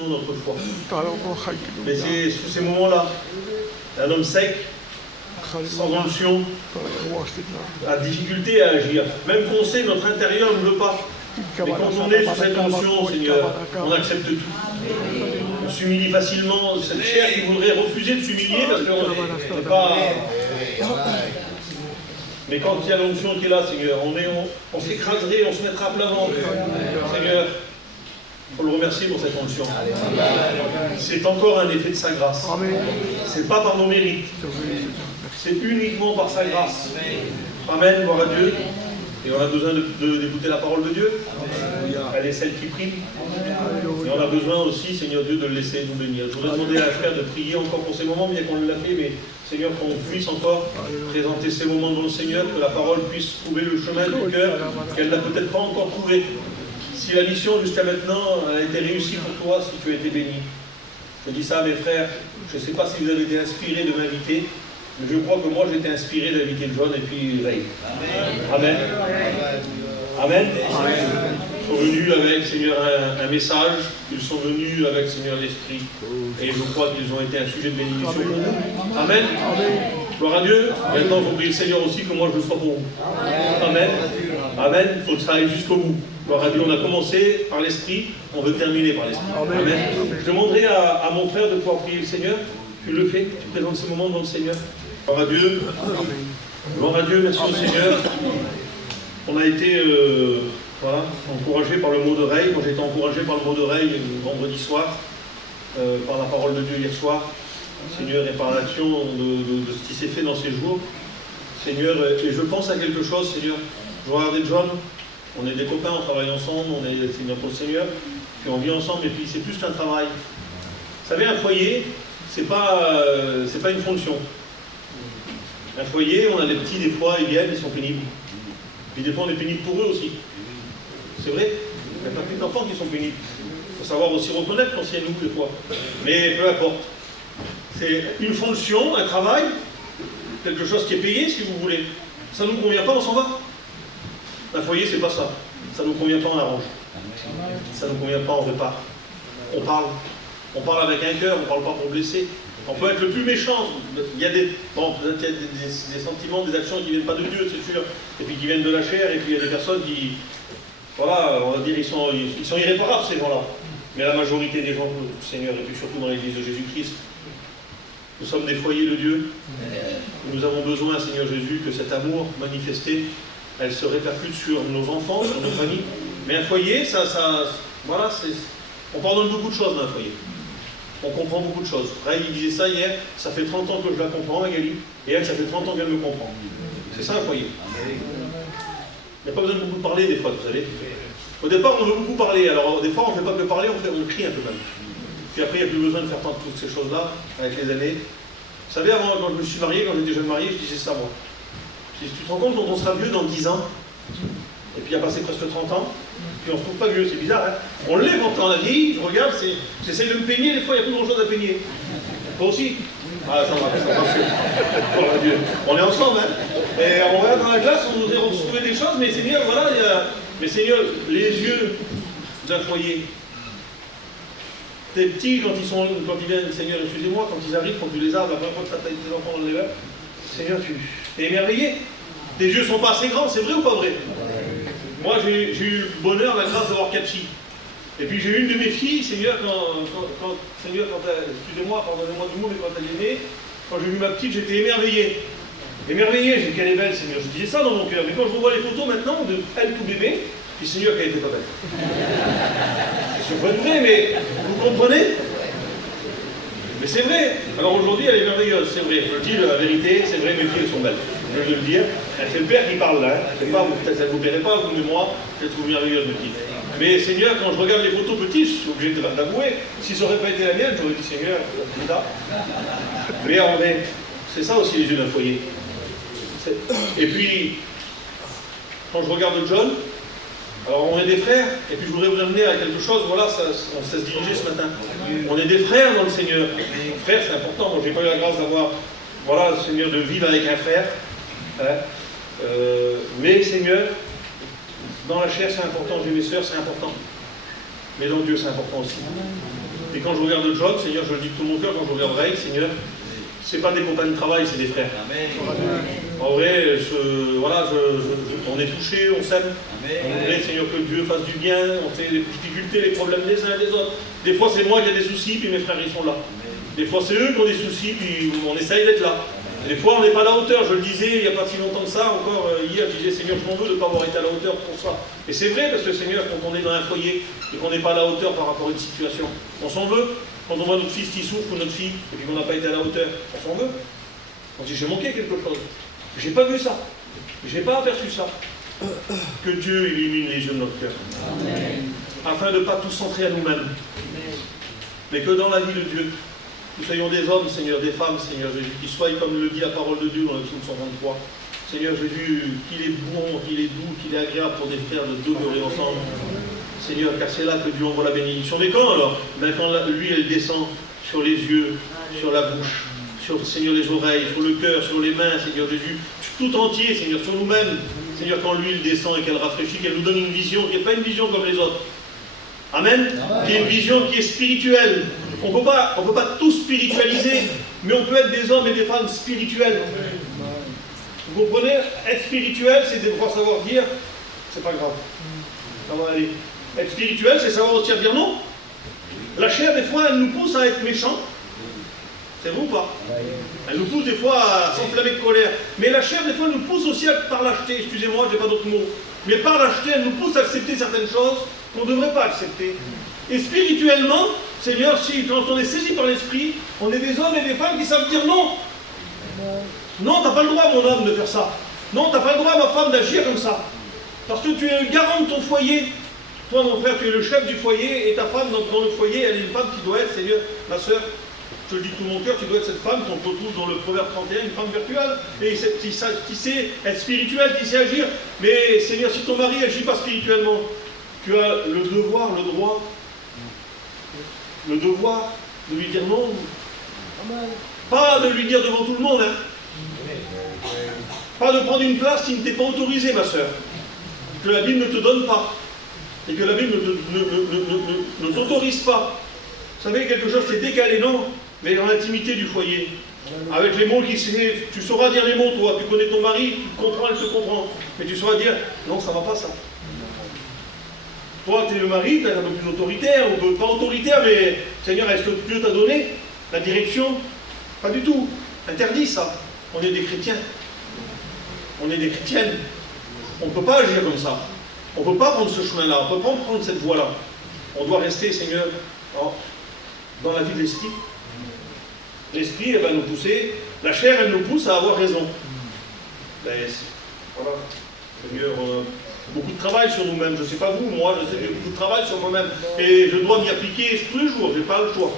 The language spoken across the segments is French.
notre foi. Mais c'est sous ces moments-là, un homme sec, sans onction, a difficulté à agir. Même qu'on sait, notre intérieur ne veut pas. Mais quand on est sous cette onction, Seigneur, on accepte tout. On s'humilie facilement. Cette chair qui voudrait refuser de s'humilier parce qu'on n'est pas... Mais quand il y a l'onction qui est là, Seigneur, on s'écraserait, on se mettra à plat ventre. Seigneur, il faut le remercier pour cette onction. C'est encore un effet de sa grâce. C'est pas par nos mérites. C'est uniquement par sa grâce. Amen, gloire à Dieu. Et on a besoin d'écouter la parole de Dieu. Elle est celle qui prie. Et on a besoin aussi, Seigneur Dieu, de le laisser nous bénir. Je voudrais demander à la frère de prier encore pour ces moments, bien qu'on l'a fait, mais Seigneur, qu'on puisse encore présenter ces moments devant le Seigneur, que la parole puisse trouver le chemin du cœur qu'elle n'a peut-être pas encore trouvé. Si la mission jusqu'à maintenant a été réussie pour toi, si tu as été béni. Je dis ça à mes frères, je ne sais pas si vous avez été inspirés de m'inviter, mais je crois que moi j'ai été inspiré d'inviter John et puis Ray. Amen. Amen. Ils sont venus avec, Seigneur, un message, ils sont venus avec, Seigneur, l'Esprit, et je crois qu'ils ont été un sujet de bénédiction pour nous. Amen. Gloire à Dieu. Maintenant, il faut prier le Seigneur aussi que moi je le sois pour vous. Amen. Amen. Il faut que ça aille jusqu'au bout. Gloire à Dieu. On a commencé par l'Esprit, on veut terminer par l'Esprit. Amen. Je demanderai à mon frère de pouvoir prier le Seigneur. Tu le fais, tu présentes ce moment devant le Seigneur. Gloire à Dieu. Gloire à Dieu, merci au Seigneur. On a été encouragé par le mot d'oreille. Moi j'ai été encouragé par le mot d'oreille vendredi soir, par la parole de Dieu hier soir, Seigneur, et par l'action de ce qui s'est fait dans ces jours. Seigneur, et je pense à quelque chose, Seigneur. Je regardais John, on est des copains, on travaille ensemble, on est Seigneur pour le Seigneur, puis on vit ensemble, et puis c'est plus qu'un travail. Vous savez, un foyer, c'est pas une fonction. Un foyer, on a des petits, des fois, ils viennent, ils sont pénibles. Puis des fois, on est pénible pour eux aussi. C'est vrai, il n'y a pas plus d'enfants qui sont pénibles. Il faut savoir aussi reconnaître quand c'est nous, des fois. Mais peu importe. C'est une fonction, un travail, quelque chose qui est payé, si vous voulez. Ça ne nous convient pas, on s'en va. Un foyer, c'est pas ça. Ça ne nous convient pas, on arrange. Ça ne nous convient pas, on répare. On parle. On parle avec un cœur, on ne parle pas pour blesser. On peut être le plus méchant. Il y a des sentiments, des actions qui ne viennent pas de Dieu, c'est sûr, et puis qui viennent de la chair, et puis il y a des personnes qui, voilà, on va dire, ils sont irréparables, ces gens-là. Mais la majorité des gens du Seigneur, et puis surtout dans l'Église de Jésus-Christ, nous sommes des foyers de Dieu. Nous avons besoin, Seigneur Jésus, que cet amour manifesté, elle se répercute sur nos enfants, sur nos familles. Mais un foyer, voilà, on pardonne beaucoup de choses d'un foyer. On comprend beaucoup de choses. Ray, il disait ça hier, ça fait 30 ans que je la comprends, Magali, et elle, ça fait 30 ans qu'elle me comprend. C'est ça un foyer. Il n'y a pas besoin de beaucoup parler des fois, vous savez. Au départ, on veut beaucoup parler, alors des fois, on ne fait pas que parler, on crie un peu même. Puis après, il n'y a plus besoin de faire tant toutes ces choses-là, avec les années. Vous savez, avant, quand je me suis marié, quand j'étais jeune marié, je disais ça, moi. Je dis, tu te rends compte quand on sera vieux dans 10 ans, et puis il a passé presque 30 ans, puis on ne se trouve pas vieux, c'est bizarre, hein. On l'est pourtant, la vie, je regarde, j'essaye de me peigner, des fois, il n'y a plus grand-chose à peigner. Toi aussi? Ah, ça va, oh, Dieu. On est ensemble, hein. Et on regarde dans la glace, on voudrait retrouver des choses, mais Seigneur, voilà, mais Seigneur, les yeux d'un foyer. Tes petits, quand ils viennent, Seigneur, excusez-moi, quand ils arrivent, quand tu les as, la première fois que tu as tes enfants dans les lèvres, Seigneur, tu es émerveillé. Tes yeux ne sont pas assez grands, c'est vrai ou pas vrai? Moi, j'ai eu le bonheur, la grâce d'avoir 4 filles. Et puis j'ai eu une de mes filles, Seigneur, excusez-moi, pardonnez-moi du mot, mais quand elle est née, quand j'ai vu ma petite, j'étais émerveillé. Émerveillé, j'ai dit qu'elle est belle, Seigneur. Je disais ça dans mon cœur. Mais quand je revois les photos maintenant de elle tout bébé, je dis, Seigneur, qu'elle était pas belle. C'est vrai, mais vous comprenez? Mais c'est vrai. Alors aujourd'hui, elle est merveilleuse, c'est vrai. Je dis la vérité, c'est vrai, mes filles, elles sont belles. Je veux le dire. C'est le père qui parle là. Hein. Peut-être ça ne vous plairait pas, vous, mais moi, je les trouve merveilleuses, mes petites. Mais Seigneur, quand je regarde les photos petites, je suis obligé d'avouer, si ça n'aurait pas été la mienne, j'aurais dit, Seigneur, c'est ça. Mais en vrai, c'est ça aussi les yeux d'un foyer. Et puis, quand je regarde John, alors on est des frères, et puis je voudrais vous amener à quelque chose, voilà, on s'est dirigé ce matin. On est des frères dans le Seigneur. Frère, c'est important. Moi, j'ai pas eu la grâce d'avoir, voilà, Seigneur, de vivre avec un frère. Hein. Mais Seigneur, dans la chair, c'est important. J'ai mes sœurs, c'est important. Mais dans Dieu, c'est important aussi. Et quand je regarde le job, Seigneur, je le dis de tout mon cœur, quand je regarde Ray, Seigneur, c'est pas des compagnes de travail, c'est des frères. Amen. En vrai, on est touchés, on s'aime. On voudrait, Seigneur, que Dieu fasse du bien, on sait les difficultés, les problèmes des uns et des autres. Des fois, c'est moi qui ai des soucis, puis mes frères, ils sont là. Des fois, c'est eux qui ont des soucis, puis on essaye d'être là. Des fois, on n'est pas à la hauteur. Je le disais il n'y a pas si longtemps que ça, encore hier, je disais, Seigneur, je m'en veux de ne pas avoir été à la hauteur pour ça. Et c'est vrai, parce que Seigneur, quand on est dans un foyer et qu'on n'est pas à la hauteur par rapport à une situation, on s'en veut. Quand on voit notre fils qui souffre ou notre fille, et puis qu'on n'a pas été à la hauteur, on s'en veut. On dit, j'ai manqué quelque chose. J'ai pas vu ça. J'ai pas aperçu ça. Que Dieu illumine les yeux de notre cœur. Amen. Afin de ne pas tout centrer à nous-mêmes. Mais que dans la vie de Dieu, nous soyons des hommes, Seigneur, des femmes, Seigneur Jésus, qui soient, comme le dit la parole de Dieu dans le psaume 123. Seigneur Jésus, qu'il est bon, qu'il est doux, qu'il est agréable pour des frères de demeurer ensemble. Seigneur, car c'est là que Dieu envoie la bénédiction. Mais quand alors? Ben, quand lui, elle descend sur les yeux, sur la bouche, sur, Seigneur, les oreilles, sur le cœur, sur les mains, Seigneur Jésus, tout entier, Seigneur, sur nous-mêmes. Seigneur, quand l'huile descend et qu'elle rafraîchit, qu'elle nous donne une vision, qui n'est pas une vision comme les autres. Amen. Qui est une vision qui est spirituelle. On ne peut pas tout spiritualiser, mais on peut être des hommes et des femmes spirituels. Vous comprenez? Être spirituel, c'est de pouvoir savoir dire, c'est pas grave. Ça va aller. Être spirituel, c'est savoir aussi dire non. La chair, des fois, elle nous pousse à être méchants. C'est vrai ou pas? Elle nous pousse des fois à s'enflammer de colère. Mais la chair, des fois, nous pousse aussi par lâcheté. Excusez-moi, je n'ai pas d'autres mots. Mais par lâcheté, elle nous pousse à accepter certaines choses qu'on ne devrait pas accepter. Et spirituellement, Seigneur, si quand on est saisi par l'Esprit, on est des hommes et des femmes qui savent dire non. Non, tu n'as pas le droit, mon homme, de faire ça. Non, tu n'as pas le droit, ma femme, d'agir comme ça. Parce que tu es le garant de ton foyer. Toi, mon frère, tu es le chef du foyer, et ta femme, dans le foyer, elle est une femme qui doit être, Seigneur, ma soeur, je te le dis de tout mon cœur, tu dois être cette femme qu'on retrouve dans le Proverbe 31, une femme virtuelle, et qui sait être spirituelle, qui sait agir. Mais Seigneur, si ton mari n'agit pas spirituellement, tu as le devoir, le devoir de lui dire non. Pas de lui dire devant tout le monde, hein. Pas de prendre une place qui ne t'est pas autorisée, ma soeur. Que la Bible ne te donne pas. Et que la Bible ne t'autorise pas. Vous savez, quelque chose qui est décalé, non? Mais dans l'intimité du foyer. Avec les mots tu sauras dire les mots, toi. Tu connais ton mari, tu comprends, elle te comprend. Mais tu sauras dire, non, ça ne va pas, ça. Toi, tu es le mari, tu es un peu plus autoritaire, ou pas autoritaire, mais Seigneur, est-ce que Dieu t'a donné la direction? Pas du tout. Interdit, ça. On est des chrétiens. On est des chrétiennes. On ne peut pas agir comme ça. On ne peut pas prendre ce chemin-là. On ne peut pas prendre cette voie-là. On doit rester, Seigneur, dans la vie de l'esprit. L'esprit, elle va nous pousser. La chair, elle nous pousse à avoir raison. Ben, voilà. Seigneur, beaucoup de travail sur nous-mêmes. Je ne sais pas vous, moi, je sais que j'ai beaucoup de travail sur moi-même. Et je dois m'y appliquer tous les jours. Je n'ai pas le choix.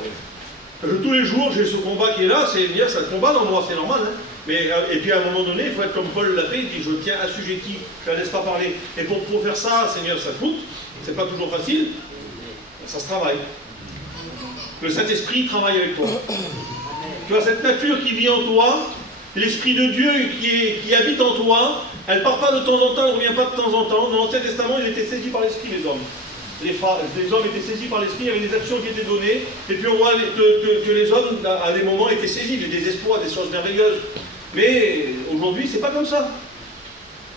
Tous les jours, j'ai ce combat qui est là. C'est dire, ça le combat dans moi, c'est normal. Hein. Mais, et puis à un moment donné, il faut être comme Paul l'a fait, il dit, je tiens assujetti, je ne la laisse pas parler. Et pour faire ça, Seigneur, ça coûte. C'est pas toujours facile. Ça se travaille. Le Saint-Esprit travaille avec toi. Tu as cette nature qui vit en toi, l'Esprit de Dieu qui habite en toi, elle ne part pas de temps en temps, elle ne revient pas de temps en temps. Dans l'Ancien Testament, il était saisi par l'Esprit, les hommes. Les hommes étaient saisis par l'Esprit, il y avait des actions qui étaient données, et puis on voit que les hommes, à des moments, étaient saisis, il y avait des espoirs, des choses merveilleuses. Mais aujourd'hui, c'est pas comme ça.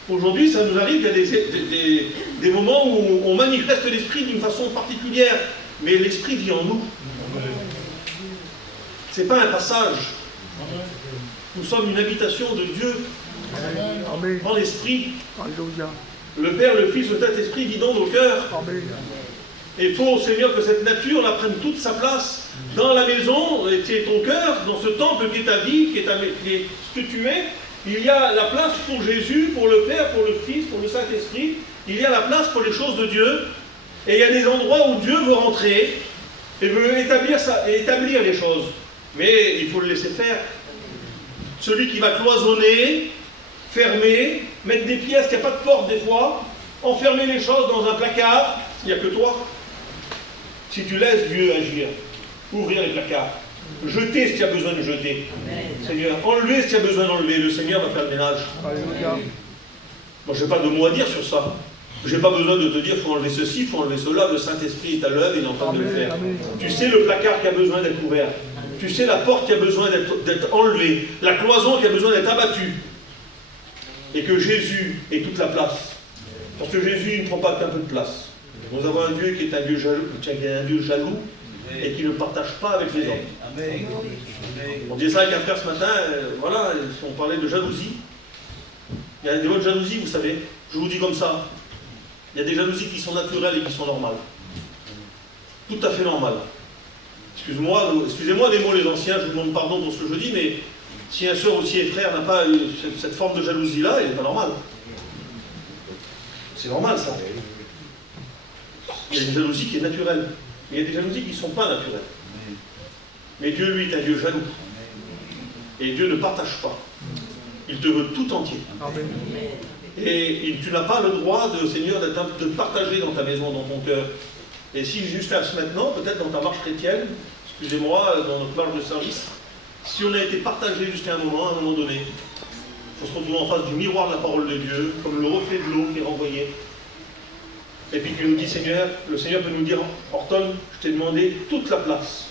Aujourd'hui, ça nous arrive, il y a des moments où on manifeste l'Esprit d'une façon particulière, mais l'Esprit vit en nous. C'est pas un passage. Nous sommes une habitation de Dieu en l'Esprit. Le Père, le Fils, le Saint-Esprit vit dans nos cœurs. Et il faut, Seigneur, que cette nature la prenne toute sa place dans la maison, qui est ton cœur, dans ce temple qui est ta vie, qui est ce que tu es. Il y a la place pour Jésus, pour le Père, pour le Fils, pour le Saint-Esprit. Il y a la place pour les choses de Dieu. Et il y a des endroits où Dieu veut rentrer et veut établir les choses. Mais il faut le laisser faire. Celui qui va cloisonner, fermer, mettre des pièces, qu'il n'y a pas de porte des fois, enfermer les choses dans un placard, il n'y a que toi. Si tu laisses Dieu agir, ouvrir les placards, jeter ce qu'il y a besoin de jeter. Amen. Seigneur, enlever ce qu'il y a besoin d'enlever, le Seigneur va faire le ménage. Alléluia. Moi, je n'ai pas de mots à dire sur ça. Je n'ai pas besoin de te dire, il faut enlever ceci, il faut enlever cela, le Saint-Esprit est à l'œuvre, il est en train de le faire. Tu sais le placard qui a besoin d'être ouvert. Tu sais la porte qui a besoin d'être enlevée, la cloison qui a besoin d'être abattue. Et que Jésus ait toute la place. Parce que Jésus ne prend pas qu'un peu de place. Nous avons un Dieu qui est un Dieu jaloux, et qui ne partage pas avec les hommes. On disait ça avec un frère ce matin, voilà, on parlait de jalousie. Il y a des bonnes jalousies, vous savez. Je vous dis comme ça. Il y a des jalousies qui sont naturelles et qui sont normales. Tout à fait normales. Excusez-moi des mots les anciens, je vous demande pardon pour ce que je dis, mais si un sœur aussi et frère n'a pas cette forme de jalousie-là, elle n'est pas normale. C'est normal ça. Il y a une jalousie qui est naturelle. Mais il y a des jalousies qui ne sont pas naturelles. Mais Dieu, lui, est un Dieu jaloux. Et Dieu ne partage pas. Il te veut tout entier. Et tu n'as pas le droit, Seigneur, de partager dans ta maison, dans ton cœur. Et si jusqu'à ce maintenant, peut-être dans ta marche chrétienne, excusez-moi, dans notre marche de service, si on a été partagé jusqu'à un moment donné, on se retrouve en face du miroir de la parole de Dieu, comme le reflet de l'eau qui est renvoyé. Et puis qu'il nous dit, Seigneur, le Seigneur peut nous dire, Horton, je t'ai demandé toute la place.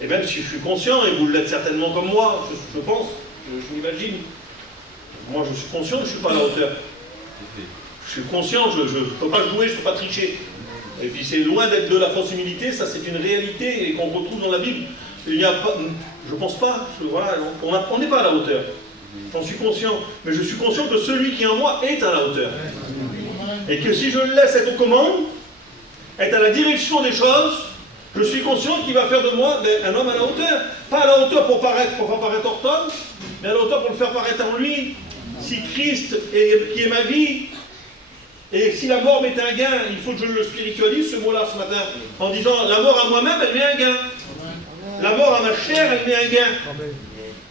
Et même si je suis conscient, et vous l'êtes certainement comme moi, je pense, je m'imagine, moi je suis conscient que je ne suis pas à la hauteur. Je suis conscient, je ne peux pas jouer, je ne peux pas tricher. Et puis c'est loin d'être de la fausse humilité, ça c'est une réalité et qu'on retrouve dans la Bible. Il n'y a pas, je ne pense pas, voilà, on n'est pas à la hauteur. J'en suis conscient, mais je suis conscient que celui qui est en moi est à la hauteur. Et que si je le laisse être aux commandes, être à la direction des choses, je suis conscient qu'il va faire de moi un homme à la hauteur. Pas à la hauteur pour faire paraître Horton, mais à la hauteur pour le faire paraître en lui. Si Christ, qui est ma vie, et si la mort m'est un gain, il faut que je le spiritualise, ce mot-là, ce matin, en disant, la mort à moi-même, elle met un gain. La mort à ma chair, elle met un gain.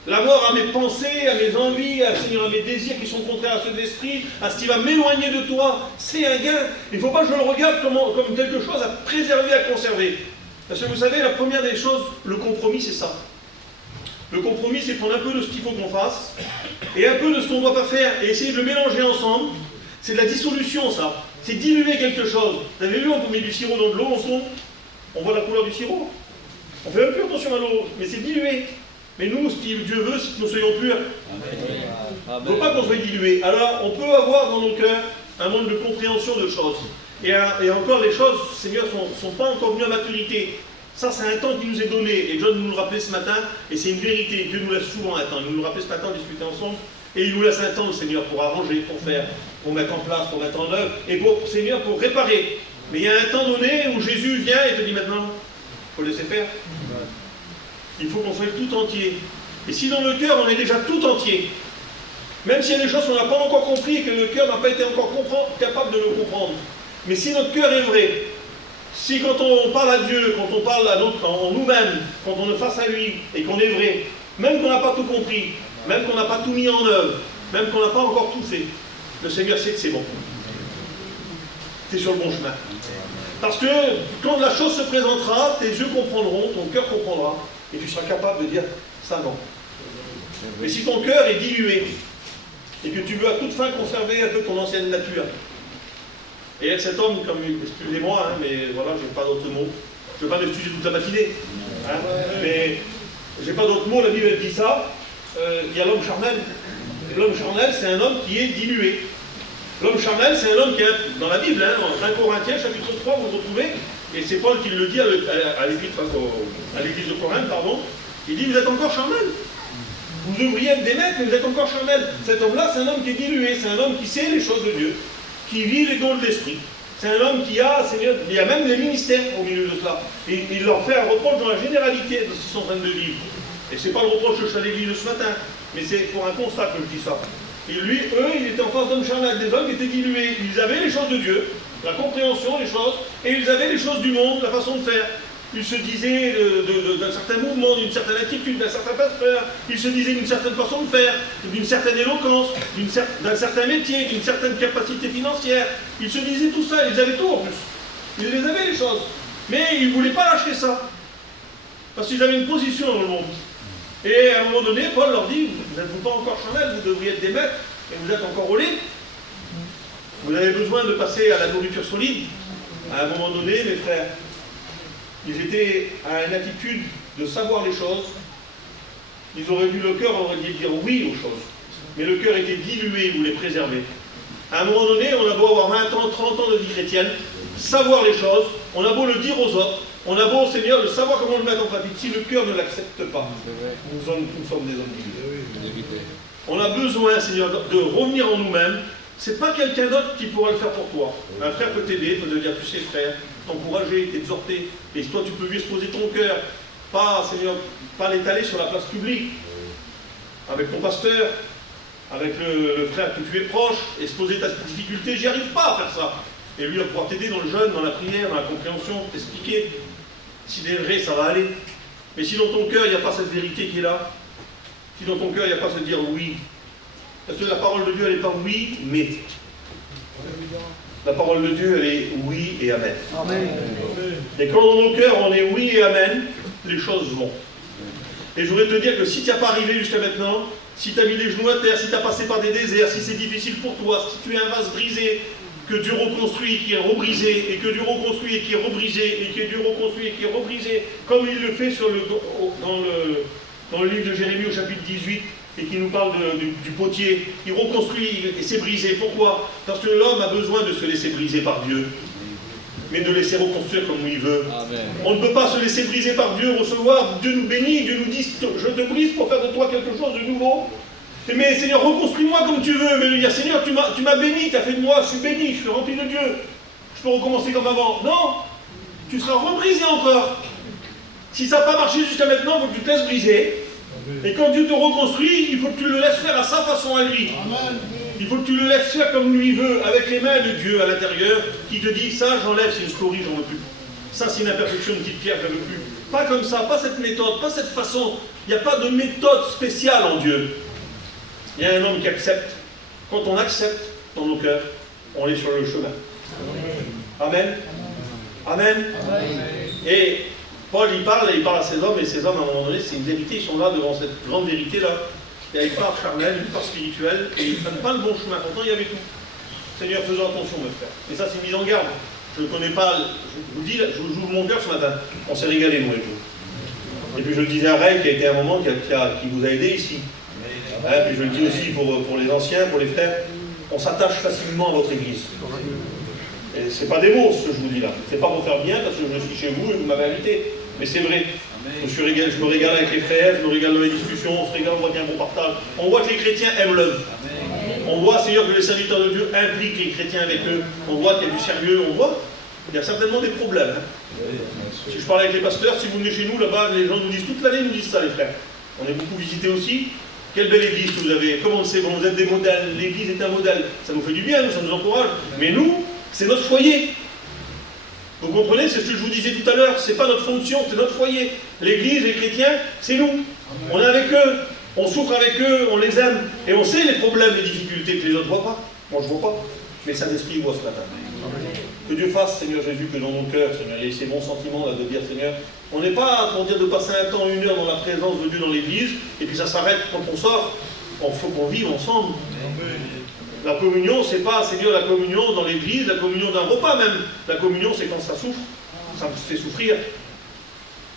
La mort à mes pensées, à mes envies, à mes désirs qui sont contraires à ceux de l'esprit, à ce qui va m'éloigner de toi, c'est un gain. Il ne faut pas que je le regarde comme quelque chose à préserver, à conserver. Parce que vous savez, la première des choses, le compromis, c'est ça. Le compromis, c'est prendre un peu de ce qu'il faut qu'on fasse, et un peu de ce qu'on ne doit pas faire, et essayer de le mélanger ensemble. C'est de la dissolution, ça. C'est diluer quelque chose. Vous avez vu, on met du sirop dans de l'eau, on voit la couleur du sirop. On fait même plus attention à l'eau, mais c'est dilué. Mais nous, ce que Dieu veut, c'est que nous soyons purs. Il ne faut pas qu'on soit dilués. Alors, on peut avoir dans nos cœurs un monde de compréhension de choses. Et encore, les choses, Seigneur, ne sont pas encore venues à maturité. Ça, c'est un temps qui nous est donné. Et John nous le rappelait ce matin, et c'est une vérité. Dieu nous laisse souvent un temps. Il nous le rappelait ce matin, on discutait ensemble. Et il nous laisse un temps, le Seigneur, pour arranger, pour faire, pour mettre en place, pour mettre en œuvre, et Seigneur, pour réparer. Mais il y a un temps donné où Jésus vient et te dit maintenant, il faut laisser faire. Il faut qu'on soit tout entier. Et si dans le cœur, on est déjà tout entier, même s'il y a des choses qu'on n'a pas encore compris et que le cœur n'a pas été encore capable de le comprendre, mais si notre cœur est vrai, si quand on parle à Dieu, quand on parle en nous-mêmes, quand on est face à lui et qu'on est vrai, même qu'on n'a pas tout compris, même qu'on n'a pas tout mis en œuvre, même qu'on n'a pas encore tout fait, le Seigneur sait que c'est bon. Tu es sur le bon chemin. Parce que quand la chose se présentera, tes yeux comprendront, ton cœur comprendra, et tu seras capable de dire ça non. Mais si ton cœur est dilué, et que tu veux à toute fin conserver un peu ton ancienne nature, et être cet homme comme, excusez-moi, mais voilà, j'ai pas d'autres mots, je ne veux pas m'excuser toute la matinée, mais j'ai pas d'autres mots, la Bible elle dit ça, il y a l'homme charnel. L'homme charnel, c'est un homme qui est dilué. L'homme charnel, c'est un homme qui est, dans la Bible, en 1 Corinthiens, chapitre 3, vous le retrouvez, et c'est Paul qui le dit à l'église de Corinthe, pardon, il dit, vous êtes encore charnel. Vous devriez être des maîtres, mais vous êtes encore charnel. Cet homme-là, c'est un homme qui est dilué, c'est un homme qui sait les choses de Dieu, qui vit les dons de l'esprit. C'est un homme qui a, Seigneur, il y a même les ministères au milieu de cela. Et il leur fait un reproche dans la généralité de ce qu'ils sont en train de vivre. Et ce n'est pas le reproche que je fais à l'église ce matin, mais c'est pour un constat que je dis ça. Et lui, eux, ils étaient en face d'hommes charnels, des hommes qui étaient dilués. Ils avaient les choses de Dieu, la compréhension des choses, et ils avaient les choses du monde, la façon de faire. Ils se disaient d'un certain mouvement, d'une certaine attitude, d'un certain pasteur. Ils se disaient d'une certaine façon de faire, d'une certaine éloquence, d'un certain métier, d'une certaine capacité financière. Ils se disaient tout ça, ils avaient tout en plus. Ils les avaient les choses. Mais ils ne voulaient pas lâcher ça. Parce qu'ils avaient une position dans le monde. Et à un moment donné, Paul leur dit, vous n'êtes pas encore charnel, vous devriez être des maîtres, et vous êtes encore au lit. Vous avez besoin de passer à la nourriture solide. À un moment donné, mes frères, ils étaient à une attitude de savoir les choses. Ils auraient dû, le cœur aurait dû dire oui aux choses. Mais le cœur était dilué, il voulait préserver. À un moment donné, on a beau avoir 20 ans, 30 ans de vie chrétienne, savoir les choses, on a beau le dire aux autres, on a beau, Seigneur, de savoir comment le mettre en pratique. Si le cœur ne l'accepte pas, nous sommes des hommes dilués. On a besoin, Seigneur, de revenir en nous-mêmes. C'est pas quelqu'un d'autre qui pourra le faire pour toi. Un frère peut t'aider, peut te dire, tu sais frère, t'encourager, t'exhorter, et toi tu peux lui exposer ton cœur, pas, Seigneur, pas l'étaler sur la place publique, avec ton pasteur, avec le frère que tu es proche, exposer ta difficulté, j'y arrive pas à faire ça. Et lui va pouvoir t'aider dans le jeûne, dans la prière, dans la compréhension, t'expliquer. Si c'est vrai, ça va aller. Mais si dans ton cœur, il n'y a pas cette vérité qui est là, si dans ton cœur, il n'y a pas se dire oui, parce que la parole de Dieu, elle n'est pas oui, mais. La parole de Dieu, elle est oui et amen. Amen. Et quand dans nos cœurs, on est oui et amen, les choses vont. Et je voudrais te dire que si tu n'as pas arrivé jusqu'à maintenant, si tu as mis les genoux à terre, si tu as passé par des déserts, si c'est difficile pour toi, si tu es un vase brisé, que Dieu reconstruit, qui est rebrisé, et que Dieu reconstruit et qui est rebrisé, et que Dieu reconstruit et qui est rebrisé, comme il le fait dans le livre de Jérémie au chapitre 18, et qui nous parle du potier. Il reconstruit et c'est brisé. Pourquoi? Parce que l'homme a besoin de se laisser briser par Dieu, mais de laisser reconstruire comme il veut. Amen. On ne peut pas se laisser briser par Dieu, recevoir. Dieu nous bénit, Dieu nous dit, je te brise pour faire de toi quelque chose de nouveau. Mais Seigneur, reconstruis-moi comme tu veux. Mais lui dire, Seigneur, tu m'as béni, tu as fait de moi, je suis béni, je suis rempli de Dieu. Je peux recommencer comme avant. Non, tu seras rebrisé encore. Si ça n'a pas marché jusqu'à maintenant, il faut que tu te laisses briser. Et quand Dieu te reconstruit, il faut que tu le laisses faire à sa façon à lui. Amen. Il faut que tu le laisses faire comme lui veut, avec les mains de Dieu à l'intérieur, qui te dit, ça j'enlève, c'est une scorie, j'en veux plus. Ça c'est une imperfection, une petite pierre, j'en veux plus. Pas comme ça, pas cette méthode, pas cette façon. Il n'y a pas de méthode spéciale en Dieu. Il y a un homme qui accepte. Quand on accepte dans nos cœurs, on est sur le chemin. Amen. Amen. Amen. Et Paul, il parle à ces hommes, et ces hommes, à un moment donné, c'est une vérité, ils sont là devant cette grande vérité-là. Il y a une part charnelle, une part spirituelle, et ils ne prennent pas le bon chemin. Pourtant, il y avait tout. Seigneur, faisons attention, mes frères. Et ça, c'est une mise en garde. Je ne connais pas, je vous dis, je vous ouvre mon cœur ce matin. On s'est régalé, moi et vous. Et puis je le disais à Ray, qui a été un moment, qui vous a aidé ici. Et puis je le dis aussi pour les anciens, pour les frères. On s'attache facilement à votre église. Et ce n'est pas des mots, ce que je vous dis là. Ce n'est pas pour faire bien, parce que je suis chez vous et vous m'avez invité. Mais c'est vrai. Je me régale avec les frères, je me régale dans les discussions, on se régale, on voit qu'il y a un bon partage. On voit que les chrétiens aiment l'œuvre. On voit, Seigneur, que les serviteurs de Dieu impliquent les chrétiens avec eux. On voit qu'il y a du sérieux, on voit qu'il y a certainement des problèmes. Si je parle avec les pasteurs, si vous venez chez nous, là-bas, les gens nous disent, toute l'année, ils nous disent ça, les frères. On est beaucoup visités aussi. Quelle belle église que vous avez. Comment c'est bon, vous êtes des modèles. L'église est un modèle. Ça nous fait du bien, nous, ça nous encourage. Mais nous, c'est notre foyer. Vous comprenez, c'est ce que je vous disais tout à l'heure, c'est pas notre fonction, c'est notre foyer. L'église, les chrétiens, c'est nous. On est avec eux, on souffre avec eux, on les aime, et on sait les problèmes, les difficultés que les autres ne voient pas. Moi, je ne vois pas, mais le Saint-Esprit voit ce matin. Que Dieu fasse, Seigneur Jésus, que dans mon cœur, Seigneur, il y ait ces bons sentiments là de dire, Seigneur, on n'est pas pour dire de passer un temps, 1 heure dans la présence de Dieu dans l'église, et puis ça s'arrête quand on sort. Il faut qu'on vive ensemble. La communion, c'est pas, Seigneur, la communion dans l'église, la communion d'un repas même. La communion, c'est quand ça souffre, ça me fait souffrir.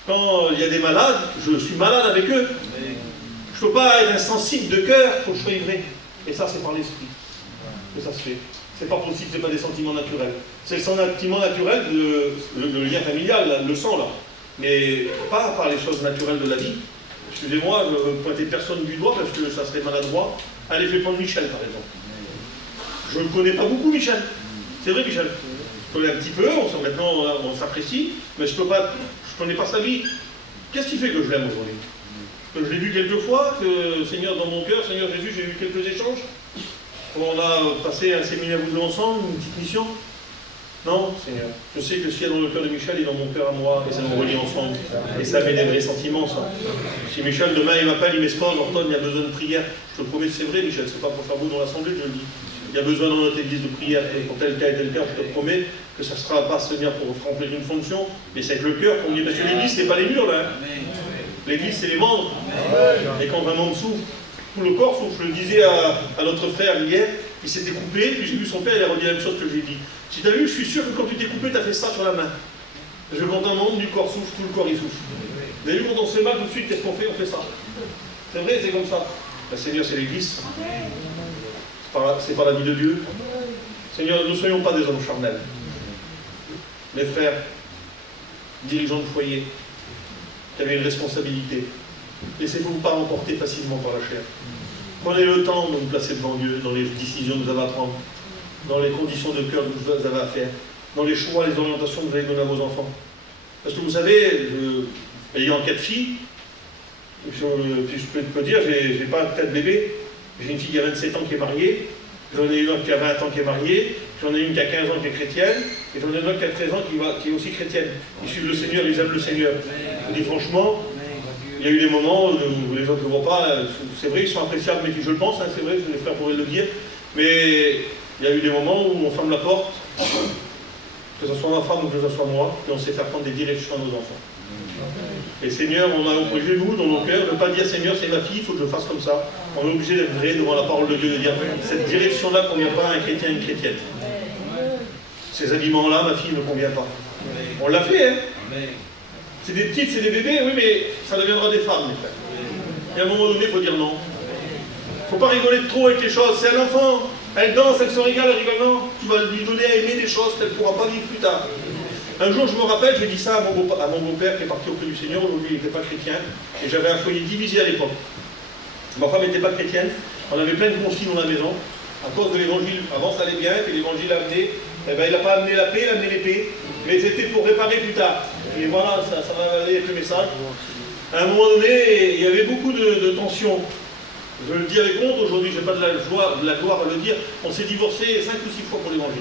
Quand il y a des malades, je suis malade avec eux. Je ne peux pas être insensible de cœur, il faut que je sois vrai. Et ça, c'est par l'esprit que ça se fait. C'est pas possible, c'est pas des sentiments naturels. C'est le sentiment naturel, le lien familial, le sang là. Mais pas par les choses naturelles de la vie. Excusez-moi, je ne veux pointer personne du doigt parce que ça serait maladroit. Allez, je vais prendre Michel par exemple. Je ne connais pas beaucoup Michel. C'est vrai Michel. Je connais un petit peu, maintenant on s'apprécie, mais je ne connais pas sa vie. Qu'est-ce qui fait que je l'aime aujourd'hui? Que je l'ai vu quelques fois, que Seigneur dans mon cœur, Seigneur Jésus, j'ai eu quelques échanges. On a passé un séminaire vous deux ensemble, une petite mission. Non, Seigneur. Je sais que ce qu'il y a dans le cœur de Michel est dans mon cœur à moi, et ça nous relie ensemble. Et ça fait des vrais sentiments, ça. Si Michel, demain, il m'appelle, il m'espère, Norton, il y a besoin de prière. Je te promets que c'est vrai, Michel, c'est pas pour faire beau dans l'assemblée, je le dis. Il y a besoin dans notre église de prière, et pour tel cas et tel cas, je te promets que ça ne sera pas Seigneur pour remplir une fonction, mais c'est avec le cœur qu'on dit, parce que l'église, c'est pas les murs, là. L'église, c'est les membres. Et quand un membre souffre, tout le corps souffre. Je le disais à notre frère hier, Il s'était coupé, puis j'ai vu son père, il a redit la même chose que j'ai dit. Si tu as vu, je suis sûr que quand tu t'es coupé, tu as fait ça sur la main. Je quand un membre du corps souffre, tout le corps il souffre. Vous avez vu, quand on se fait mal tout de suite, qu'est-ce qu'on fait? On fait ça. C'est vrai, c'est comme ça. Le Seigneur, c'est l'Église. C'est pas la vie de Dieu. Seigneur, ne soyons pas des hommes charnels. Mes frères, dirigeants de foyer, qui avaient une responsabilité. Laissez-vous pas emporter facilement par la chair. Prenez le temps de vous placer devant Dieu, dans les décisions que vous avez à prendre, dans les conditions de cœur que vous avez à faire, dans les choix, les orientations que vous allez donner à vos enfants. Parce que vous savez, ayant 4 filles, je peux dire, j'ai pas 4 bébés, j'ai une fille qui a 27 ans qui est mariée, j'en ai une autre qui a 20 ans qui est mariée, j'en ai une qui a 15 ans qui est chrétienne, et j'en ai une autre qui a 13 ans qui est aussi chrétienne. Ils suivent le Seigneur, ils aiment le Seigneur. Je dis franchement, il y a eu des moments où les autres ne le voient pas, c'est vrai, ils sont appréciables, mais je le pense, hein, c'est vrai, les frères pourraient le dire, mais il y a eu des moments où on ferme la porte, que ce soit ma femme ou que ce soit moi, et on sait faire prendre des directions à nos enfants. Et Seigneur, on a obligé, nous, dans nos cœurs, de ne pas dire Seigneur, c'est ma fille, il faut que je fasse comme ça. On est obligé d'être vrai devant la parole de Dieu, de dire cette direction-là ne convient pas à un chrétien et une chrétienne. Ces habillements-là, ma fille ne convient pas. On l'a fait, hein. C'est des petites, c'est des bébés, oui, mais ça deviendra des femmes, mes frères. Et à un moment donné, il faut dire non. Il ne faut pas rigoler trop avec les choses. C'est un enfant, elle danse, elle se régale, elle rigole, non. Tu vas lui donner à aimer des choses qu'elle ne pourra pas vivre plus tard. Un jour, je me rappelle, j'ai dit ça à mon beau-père qui est parti auprès du Seigneur. Aujourd'hui, il n'était pas chrétien. Et j'avais un foyer divisé à l'époque. Ma femme n'était pas chrétienne. On avait plein de conflits dans la maison. À cause de l'évangile, avant ça allait bien, puis l'évangile a amené. Eh ben, il n'a pas amené la paix, il a amené l'épée. Mais c'était pour réparer plus tard. Et voilà, ça va aller avec le message. À un moment donné, il y avait beaucoup de tensions. Je le dis avec honte, aujourd'hui, je n'ai pas de la gloire à le dire. On s'est divorcé 5 ou 6 fois pour l'évangile.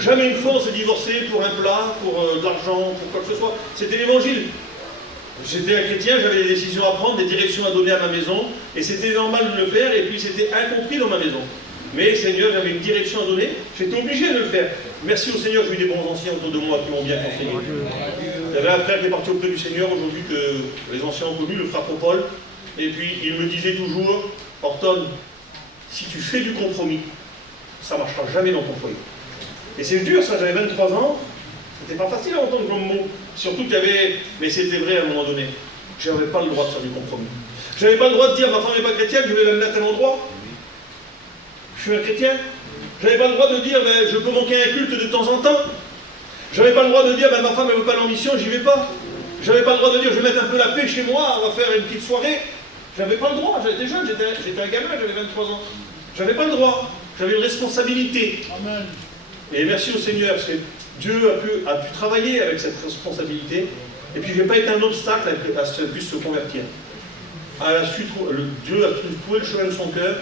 Jamais une fois on s'est divorcé pour un plat, pour de l'argent, pour quoi que ce soit. C'était l'évangile. J'étais un chrétien, j'avais des décisions à prendre, des directions à donner à ma maison, et c'était normal de le faire, et puis c'était incompris dans ma maison. Mais Seigneur, j'avais une direction à donner, j'étais obligé de le faire. Merci au Seigneur, j'ai eu des bons anciens autour de moi qui m'ont bien conseillé. Il y avait un frère qui est parti auprès du Seigneur aujourd'hui, que les anciens ont connu, le frère Popol, et puis il me disait toujours, Horton, si tu fais du compromis, ça ne marchera jamais dans ton foyer. Et c'est dur, ça, j'avais 23 ans, c'était pas facile à entendre comme mot. Surtout qu'il y avait, mais c'était vrai à un moment donné, je n'avais pas le droit de faire du compromis. Je n'avais pas le droit de dire, ma femme n'est pas chrétienne, je vais la mettre à tel endroit. Je suis un chrétien. Je n'avais pas le droit de dire, ben, je peux manquer un culte de temps en temps. Je n'avais pas le droit de dire, ben, ma femme ne veut pas aller en mission, j'y vais pas. Je n'avais pas le droit de dire, je vais mettre un peu la paix chez moi, on va faire une petite soirée. Je n'avais pas le droit, j'étais jeune, j'étais un gamin, j'avais 23 ans. Je n'avais pas le droit, j'avais une responsabilité. Amen. Et merci au Seigneur, parce que Dieu a pu travailler avec cette responsabilité. Et puis je n'ai pas été un obstacle à ce qu'elle puisse se convertir. Dieu a trouvé le chemin de son cœur.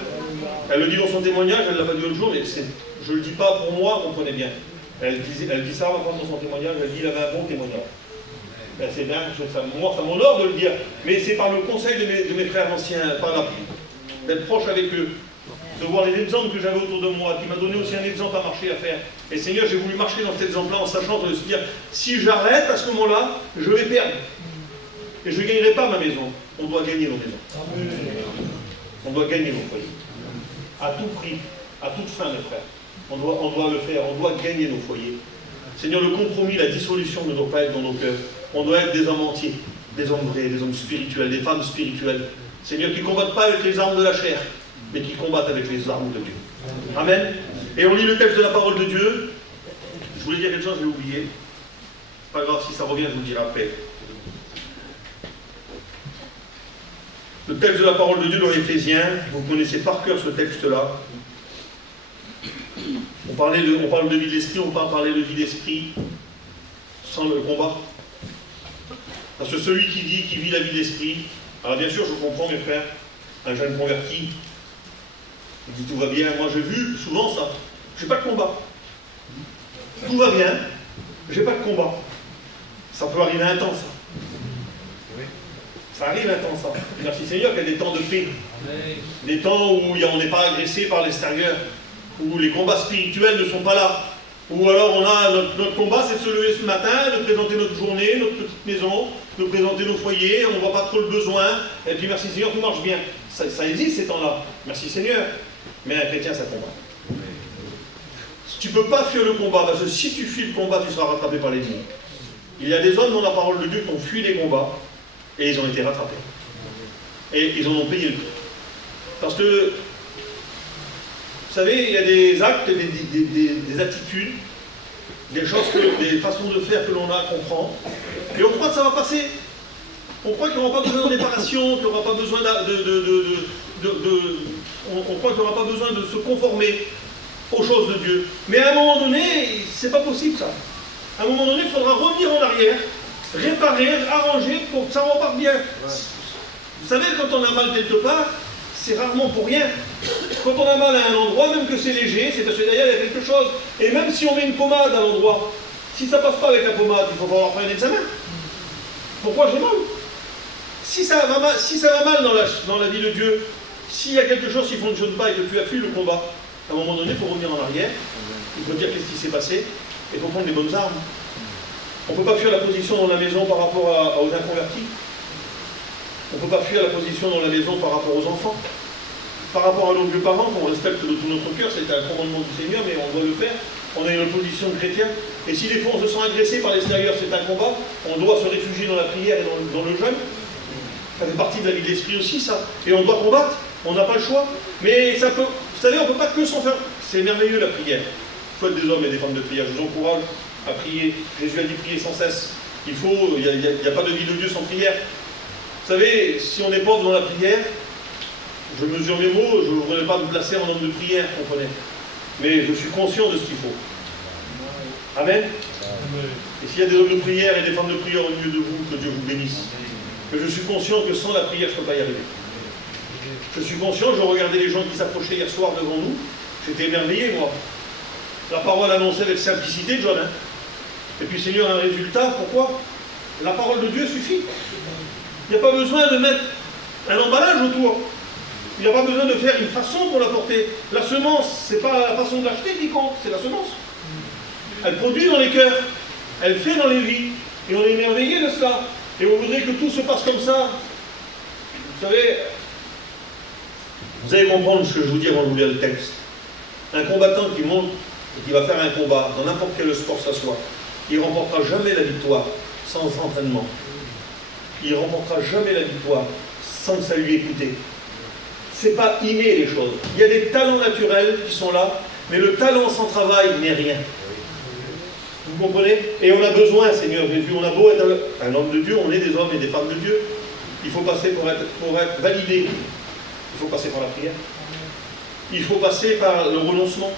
Elle le dit dans son témoignage, elle ne l'a pas dit l'autre jour, mais je ne le dis pas pour moi, comprenez bien. Elle dit ça dans son témoignage, elle dit qu'il avait un bon témoignage. Ben, c'est bien, ça m'honore de le dire, mais c'est par le conseil de mes frères anciens, d'être proche avec eux, de voir les exemples que j'avais autour de moi, qui m'a donné aussi un exemple à marcher, à faire. Et Seigneur, j'ai voulu marcher dans cet exemple-là en sachant de se dire, si j'arrête à ce moment-là, je vais perdre. Et je ne gagnerai pas ma maison. On doit gagner nos maisons. On doit gagner nos foyers. À tout prix, à toute fin, mes frères. On doit le faire, on doit gagner nos foyers. Seigneur, le compromis, la dissolution ne doit pas être dans nos cœurs. On doit être des hommes entiers, des hommes vrais, des hommes spirituels, des femmes spirituelles. Seigneur, qui ne combattent pas avec les armes de la chair, mais qui combattent avec les armes de Dieu. Amen. Et on lit le texte de la parole de Dieu. Je voulais dire quelque chose, j'ai oublié. Pas grave, si ça revient, je vous le dirai après. Le texte de la parole de Dieu dans Éphésiens, vous connaissez par cœur ce texte-là. On parle de vie d'esprit, on peut parler de vie d'esprit sans le combat. Parce que celui qui vit la vie d'esprit, alors bien sûr, je comprends mes frères, un jeune converti, il dit tout va bien. Moi j'ai vu souvent ça. Je n'ai pas de combat. Tout va bien, j'ai pas de combat. Ça peut arriver un temps, ça. Ça arrive un temps, ça. Merci Seigneur qu'il y a des temps de paix. Des temps où on n'est pas agressé par l'extérieur. Où les combats spirituels ne sont pas là. Ou alors on a notre combat, c'est de se lever ce matin, de présenter notre journée, notre petite maison, de présenter nos foyers, on ne voit pas trop le besoin. Et puis merci Seigneur, tout marche bien. Ça existe ces temps-là. Merci Seigneur. Mais un chrétien, ça combat. Tu ne peux pas fuir le combat, parce que si tu fuis le combat, tu seras rattrapé par l'ennemi. Il y a des hommes dans la parole de Dieu qui ont fui les combats, et ils ont été rattrapés. Et ils en ont payé le prix. Parce que, vous savez, il y a des actes, des attitudes, des choses, des façons de faire que l'on a à comprendre, et on croit que ça va passer. On croit qu'il n'y aura pas besoin de réparation, qu'il n'y aura pas besoin on croit qu'il n'y aura pas besoin de se conformer aux choses de Dieu. Mais à un moment donné, c'est pas possible ça. À un moment donné, il faudra revenir en arrière, réparer, arranger pour que ça reparte bien. Vous savez, quand on a mal quelque part, c'est rarement pour rien. Quand on a mal à un endroit, même que c'est léger, c'est parce que derrière il y a quelque chose. Et même si on met une pommade à l'endroit, si ça ne passe pas avec la pommade, il faut falloir faire un examen. Pourquoi j'ai mal? Si ça va mal dans la vie de Dieu, s'il y a quelque chose qui ne fonctionne pas et que tu as fui le combat, à un moment donné, il faut revenir en arrière, il faut dire qu'est-ce qui s'est passé, et il faut prendre les bonnes armes. On ne peut pas fuir la position dans la maison par rapport aux inconvertis. On ne peut pas fuir la position dans la maison par rapport aux enfants. Par rapport à nos vieux parents, qu'on respecte de tout notre cœur, c'est un commandement du Seigneur, mais on doit le faire. On a une position de chrétien. Et si des fois on se sent agressé par l'extérieur, c'est un combat, on doit se réfugier dans la prière et dans le jeûne. Ça fait partie de la vie de l'esprit aussi, ça. Et on doit combattre, on n'a pas le choix. Mais ça peut, vous savez, on ne peut pas que s'en faire. C'est merveilleux la prière. Il faut être des hommes et des femmes de prière. Je vous encourage à prier. Jésus a dit prier sans cesse. Il n'y a pas de vie de Dieu sans prière. Vous savez, si on est pauvre dans la prière, je mesure mes mots, je ne voudrais pas me placer en homme de prière, comprenez. Mais je suis conscient de ce qu'il faut. Amen. Et s'il y a des hommes de prière et des femmes de prière au milieu de vous, que Dieu vous bénisse. Que je suis conscient que sans la prière, je ne peux pas y arriver. Je suis conscient, je regardais les gens qui s'approchaient hier soir devant nous, j'étais émerveillé, moi. La parole annonçait avec simplicité, John. Hein. Et puis, Seigneur, un résultat, pourquoi? La parole de Dieu suffit. Il n'y a pas besoin de mettre un emballage autour. Il n'y a pas besoin de faire une façon pour la porter. La semence, ce n'est pas la façon de l'acheter qui compte, c'est la semence. Elle produit dans les cœurs, elle fait dans les vies. Et on est émerveillé de cela. Et on voudrait que tout se passe comme ça. Vous savez, vous allez comprendre ce que je vous dis avant de vous lire le texte. Un combattant qui monte et qui va faire un combat, dans n'importe quel sport ça soit, il ne remportera jamais la victoire sans entraînement. Il ne remportera jamais la victoire sans que ça lui écouter. Ce n'est pas inné les choses. Il y a des talents naturels qui sont là, mais le talent sans travail n'est rien. Vous comprenez? Et on a besoin, Seigneur Jésus, on a beau être un homme de Dieu, on est des hommes et des femmes de Dieu. Il faut passer pour être validé. Il faut passer par la prière. Il faut passer par le renoncement.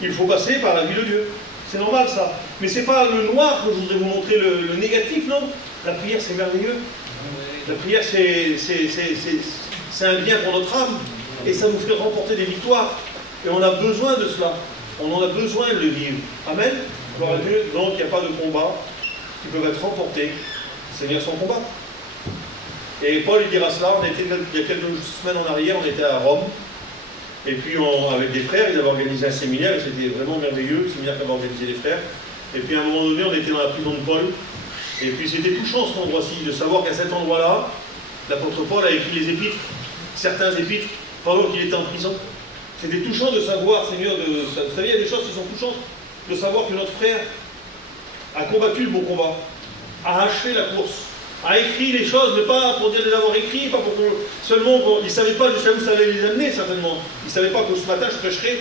Il faut passer par la vie de Dieu. C'est normal ça. Mais ce n'est pas le noir que je voudrais vous montrer, le négatif, non. La prière, c'est merveilleux. La prière, c'est un bien pour notre âme. Et ça nous fait remporter des victoires. Et on a besoin de cela. On en a besoin de le vivre. Amen. Gloire à Dieu. Donc, il n'y a pas de combat qui peuvent être remportés. Seigneur sans combat. Et Paul il dira cela. Il y a quelques semaines en arrière, on était à Rome. Et puis, avec des frères, ils avaient organisé un séminaire. Et c'était vraiment merveilleux, le séminaire qu'avaient organisé les frères. Et puis, à un moment donné, on était dans la prison de Paul. Et puis, c'était touchant cet endroit-ci, de savoir qu'à cet endroit-là, l'apôtre Paul a écrit les épîtres, certains épîtres, pendant qu'il était en prison. C'était touchant de savoir, Seigneur, vous savez, il y a des choses qui sont touchantes, de savoir que notre frère a combattu le bon combat, a achevé la course, a écrit les choses, mais pas pour dire de les avoir écrits, pas pour seulement, il ne savait pas jusqu'à où ça allait les amener, certainement. Il ne savait pas que ce matin je prêcherai,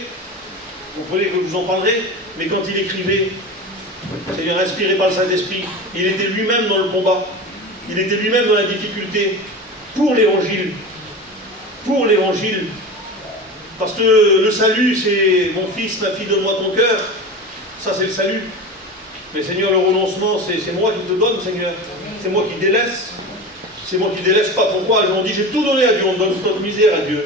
vous comprenez que je vous en parlerai, mais quand il écrivait, Seigneur, inspiré par le Saint-Esprit, il était lui-même dans le combat, il était lui-même dans la difficulté, pour l'évangile. Pour l'évangile. Parce que le salut, c'est mon fils, ma fille, donne-moi ton cœur. Ça, c'est le salut. Mais Seigneur, le renoncement, c'est moi qui te donne, Seigneur. C'est moi qui délaisse. C'est moi qui délaisse pas ton courage. On dit, j'ai tout donné à Dieu. On donne toute notre misère à Dieu.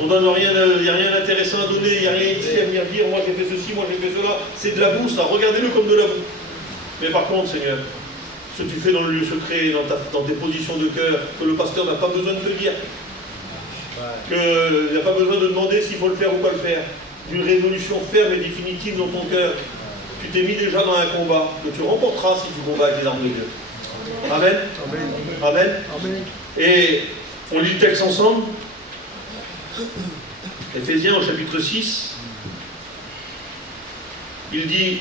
On donne rien, il n'y a rien d'intéressant à donner. Il n'y a rien ici à venir dire, moi j'ai fait ceci, moi j'ai fait cela. C'est de la boue, ça. Regardez-le comme de la boue. Mais par contre, Seigneur, ce que tu fais dans le lieu secret, dans tes positions de cœur, que le pasteur n'a pas besoin de te dire. Qu'il n'y a pas besoin de demander s'il faut le faire ou pas le faire. D'une résolution ferme et définitive dans ton cœur. Tu t'es mis déjà dans un combat que tu remporteras si tu combats avec les armes de Dieu. Amen. Amen. Amen. Amen. Et on lit le texte ensemble. Éphésiens au chapitre 6. Il dit,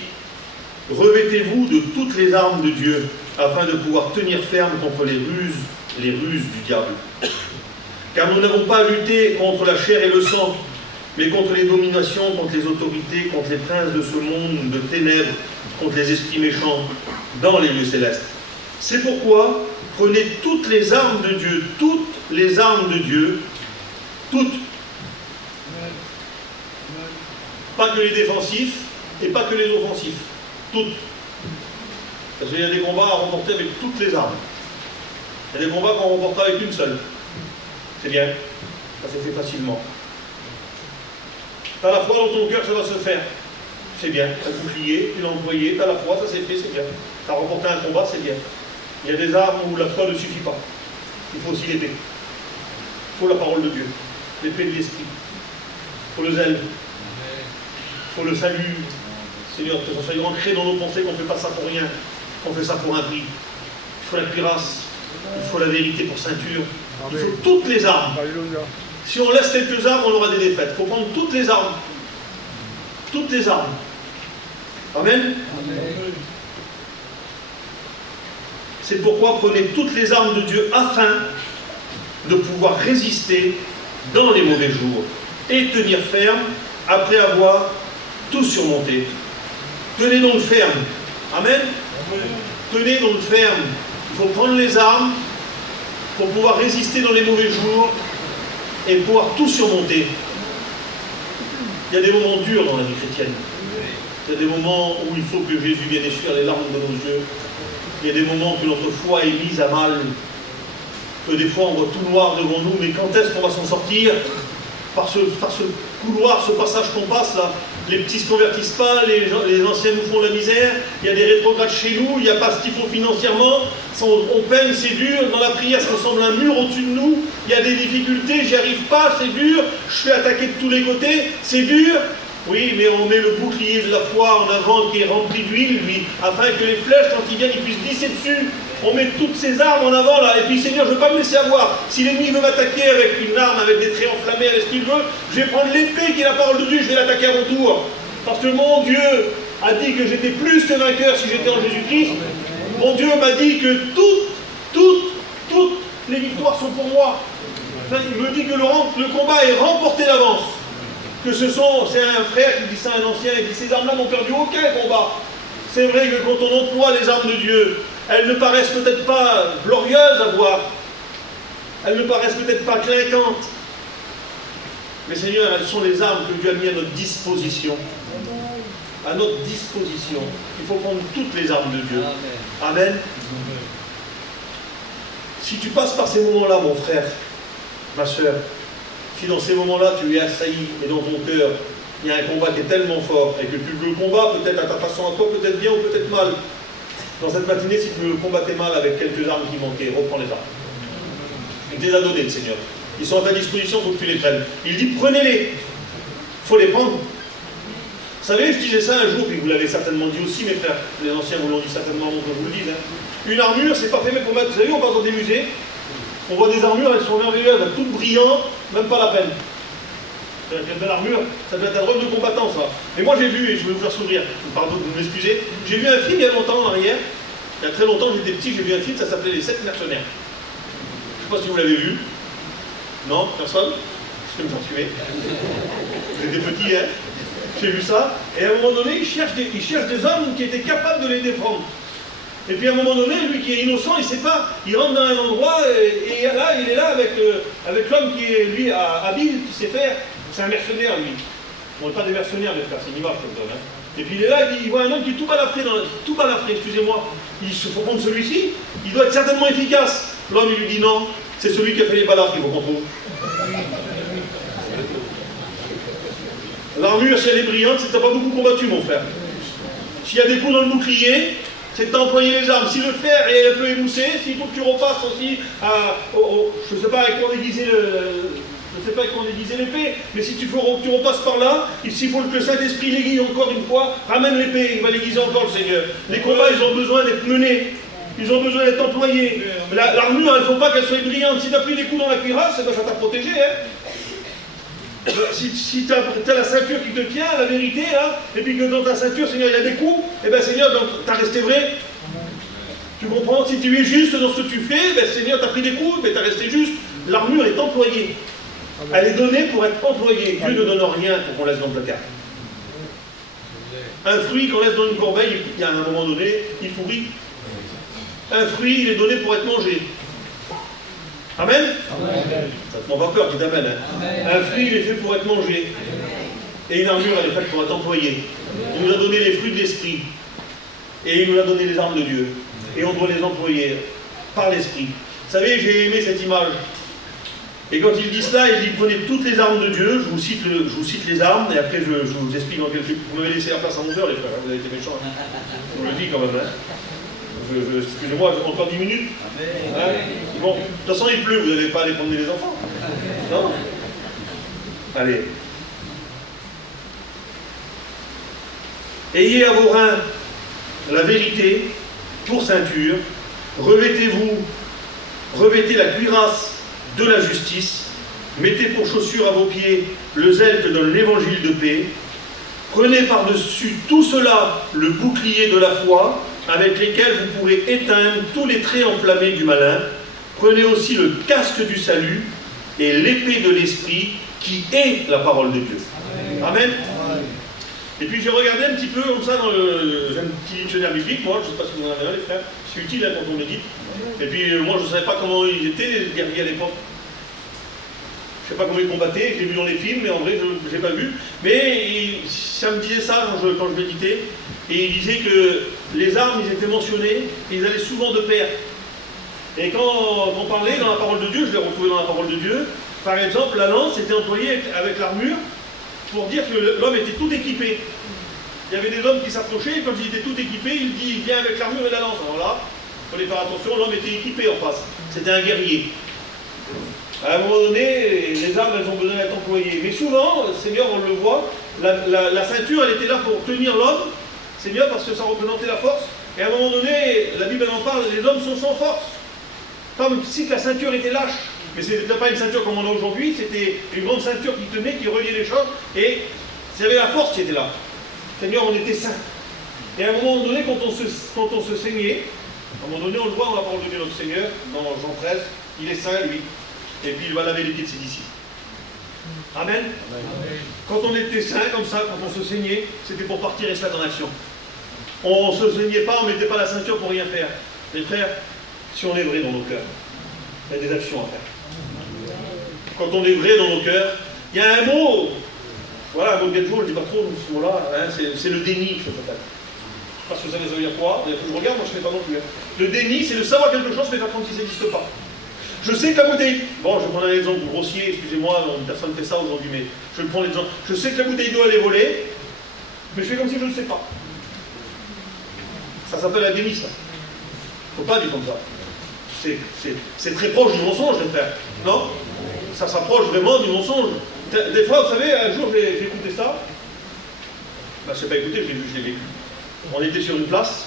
revêtez-vous de toutes les armes de Dieu, afin de pouvoir tenir ferme contre les ruses du diable. Car nous n'avons pas à lutter contre la chair et le sang, mais contre les dominations, contre les autorités, contre les princes de ce monde de ténèbres, contre les esprits méchants, dans les lieux célestes. C'est pourquoi, prenez toutes les armes de Dieu, toutes les armes de Dieu, toutes. Pas que les défensifs, et pas que les offensifs, toutes. Parce qu'il y a des combats à remporter avec toutes les armes. Il y a des combats qu'on remporte avec une seule. C'est bien, ça se fait facilement. T'as la foi dans ton cœur, ça va se faire. C'est bien, t'as le bouclier, tu l'as employé, t'as la foi, ça s'est fait, c'est bien. T'as remporté un combat, c'est bien. Il y a des armes où la foi ne suffit pas. Il faut aussi l'épée. Il faut la parole de Dieu, l'épée de l'esprit. Il faut le zèle. Il faut le salut. Seigneur, que ça soit ancré dans nos pensées qu'on ne fait pas ça pour rien, qu'on fait ça pour un prix. Il faut la cuirasse, il faut la vérité pour ceinture. Il faut toutes les armes. Si on laisse quelques armes, on aura des défaites. Il faut prendre toutes les armes. Toutes les armes. Amen. C'est pourquoi prenez toutes les armes de Dieu afin de pouvoir résister dans les mauvais jours et tenir ferme après avoir tout surmonté. Tenez donc ferme. Amen. Tenez donc ferme. Il faut prendre les armes pour pouvoir résister dans les mauvais jours et pouvoir tout surmonter. Il y a des moments durs dans la vie chrétienne. Il y a des moments où il faut que Jésus vienne essuyer les larmes de nos yeux. Il y a des moments que notre foi est mise à mal. Que des fois on voit tout noir devant nous, mais quand est-ce qu'on va s'en sortir? Par ce couloir, ce passage qu'on passe là, les petits ne se convertissent pas, les anciens nous font la misère, il y a des rétrogrades chez nous, il n'y a pas ce qu'il faut financièrement, on peine, c'est dur, dans la prière ça ressemble à un mur au-dessus de nous, il y a des difficultés, j'y arrive pas, c'est dur, je suis attaqué de tous les côtés, c'est dur. Oui, mais on met le bouclier de la foi en avant qui est rempli d'huile, lui, afin que les flèches, quand ils viennent, ils puissent glisser dessus. On met toutes ces armes en avant, là, et puis Seigneur, je ne veux pas me laisser avoir. Si l'ennemi veut m'attaquer avec une arme, avec des traits enflammés, avec ce qu'il veut, je vais prendre l'épée qui est la parole de Dieu, je vais l'attaquer à mon tour. Parce que mon Dieu a dit que j'étais plus que vainqueur si j'étais en Jésus-Christ. Mon Dieu m'a dit que toutes les victoires sont pour moi. Enfin, il me dit que le combat est remporté d'avance. Que c'est un frère qui dit ça à un ancien, il dit ces armes-là n'ont perdu aucun combat. C'est vrai que quand on emploie les armes de Dieu, elles ne paraissent peut-être pas glorieuses à voir, elles ne paraissent peut-être pas clinquantes, mais Seigneur, elles sont les armes que Dieu a mis à notre disposition. À notre disposition. Il faut prendre toutes les armes de Dieu. Amen. Si tu passes par ces moments-là, mon frère, ma soeur, si dans ces moments-là tu es assailli et dans ton cœur il y a un combat qui est tellement fort et que tu le combats peut-être à ta façon à toi, peut-être bien ou peut-être mal, dans cette matinée, si tu le combattais mal avec quelques armes qui manquaient, reprends les armes. Il te les a données, le Seigneur. Ils sont à ta disposition, il faut que tu les prennes. Il dit prenez-les. Il faut les prendre. Vous savez, je disais ça un jour, puis vous l'avez certainement dit aussi, mes frères. Les anciens vous l'ont dit certainement, donc je vous le dis. Une armure, c'est pas fait pour mettre. Vous savez, on passe dans des musées. On voit des armures, elles sont merveilleuses, elles sont toutes brillantes, même pas la peine. C'est une belle armure, ça doit être un rôle de combattant, ça. Et moi j'ai vu, et je vais vous faire sourire, pardon, vous m'excusez, j'ai vu un film il y a longtemps en arrière, il y a très longtemps, j'étais petit, j'ai vu un film, ça s'appelait Les 7 mercenaires. Je ne sais pas si vous l'avez vu. Non, personne? Je vais me faire tuer. J'étais petit, hein. J'ai vu ça, et à un moment donné, il cherche des hommes qui étaient capables de les défendre. Et puis à un moment donné, lui qui est innocent, il ne sait pas, il rentre dans un endroit et là, il est là avec l'homme qui est, lui, habile, qui sait faire. C'est un mercenaire, lui. Bon, pas des mercenaires, les frères, c'est une image comme ça. Hein. Et puis il est là, il voit un homme qui est tout balafré, excusez-moi. Il faut prendre celui-ci, il doit être certainement efficace. L'homme, il lui dit non, c'est celui qui a fait les balafres qu'il faut qu'on trouve. L'armure, si elle est brillante, c'est que tu n'as pas beaucoup combattu, mon frère. S'il y a des coups dans le bouclier, c'est que tu as employé les armes. Si le fer est un peu émoussé, s'il faut que tu repasses aussi je ne sais pas avec quoi déguiser l'épée, mais si tu repasses par là, s'il faut que le Saint-Esprit l'aiguille encore une fois, ramène l'épée, il va l'aiguiser encore le Seigneur. Les combats, ils ont besoin d'être menés, ils ont besoin d'être employés. L'armure, il ne faut pas qu'elle soit brillante. Si tu as pris des coups dans la cuirasse, ça t'a protégé. Hein. Si tu as la ceinture qui te tient, la vérité, hein, et puis que dans ta ceinture, Seigneur, il y a des coups, et bien Seigneur, tu as resté vrai. Tu comprends? Si tu es juste dans ce que tu fais, ben Seigneur, tu as pris des coups, mais tu as resté juste. L'armure est employée. Elle est donnée pour être employée. Dieu ne donne rien pour qu'on laisse dans le placard. Un fruit qu'on laisse dans une corbeille, il y a un moment donné, il pourrit. Un fruit, il est donné pour être mangé. Amen? Amen. Ça te prend pas peur, dis amen. Hein? Un fruit, il est fait pour être mangé. Et une armure, elle est faite pour être employée. Il nous a donné les fruits de l'esprit. Et il nous a donné les armes de Dieu. Et on doit les employer par l'esprit. Vous savez, j'ai aimé cette image. Et quand il dit cela, il dit prenez toutes les armes de Dieu. Je vous cite les armes, et après je vous explique dans quelques. Vous m'avez laissé la place à 11 heures, les frères, vous avez été méchants. Je vous le dis quand même. Hein. Excusez-moi, encore 10 minutes. Hein? Bon, de toute façon, il pleut, vous n'allez pas aller promener les enfants. Non? Allez. Ayez à vos reins la vérité pour ceinture. Revêtez la cuirasse de la justice. Mettez pour chaussure à vos pieds le zèle que donne l'évangile de paix. Prenez par-dessus tout cela le bouclier de la foi, avec lesquels vous pourrez éteindre tous les traits enflammés du malin. Prenez aussi le casque du salut et l'épée de l'esprit, qui est la parole de Dieu. Amen. Et puis j'ai regardé un petit peu comme ça dans j'ai un petit dictionnaire biblique, moi, je ne sais pas si vous en avez un, les frères, c'est utile hein, quand on médite. Et puis moi je ne savais pas comment ils étaient, les guerriers à l'époque. Je ne sais pas comment ils combattaient, je l'ai vu dans les films, mais en vrai je n'ai pas vu. Mais ça me disait ça quand je méditais, et il disait que les armes, ils étaient mentionnés, et ils allaient souvent de pair. Et quand on parlait dans la parole de Dieu, je l'ai retrouvé dans la parole de Dieu, par exemple, la lance était employée avec l'armure, pour dire que l'homme était tout équipé. Il y avait des hommes qui s'approchaient, et quand il était tout équipé, il dit il vient avec l'armure et la lance. Alors là, il fallait faire attention, l'homme était équipé en face. C'était un guerrier. À un moment donné, les armes, elles ont besoin d'être employées. Mais souvent, Seigneur, on le voit, la ceinture, elle était là pour tenir l'homme, Seigneur, parce que ça représentait la force. Et à un moment donné, la Bible en parle, les hommes sont sans force. Comme si la ceinture était lâche. Mais ce n'était pas une ceinture comme on a aujourd'hui, c'était une grande ceinture qui tenait, qui reliait les choses, et c'était la force qui était là. Seigneur, on était saints. Et à un moment donné, quand on se saignait, à un moment donné, on le voit dans la parole de Dieu, notre Seigneur, dans Jean 13, il est saint, lui, et puis il va laver les pieds de ses disciples. Amen. Amen. Quand on était saints, comme ça, quand on se saignait, c'était pour partir et se mettre en action. On ne se saignait pas, on ne mettait pas la ceinture pour rien faire. Les frères, si on est vrai dans nos cœurs, il y a des actions à faire. Quand on est vrai dans nos cœurs, il y a un mot, voilà, un mot de Genjo, je ne dis pas trop ce mot-là, hein, c'est le déni, ça s'appelle. Je ne sais pas ce que ça veut dire quoi, je regarde, moi je ne sais pas non plus. Hein. Le déni, c'est de savoir quelque chose, mais faire comme si ça n'existe pas. Je sais que la bouteille, bon, je vais prendre un exemple grossier, excusez-moi, personne ne fait ça aujourd'hui, mais je vais prendre l'exemple. Je sais que la bouteille d'eau, elle est volée, mais je fais comme si je ne sais pas. Ça s'appelle un déni, ça. Il ne faut pas dire comme ça. C'est très proche du mensonge, les frères. Non? Ça s'approche vraiment du mensonge. Des fois, vous savez, un jour, j'ai écouté ça. Ben, je ne sais pas écouter, je l'ai vu, je l'ai vécu. On était sur une place,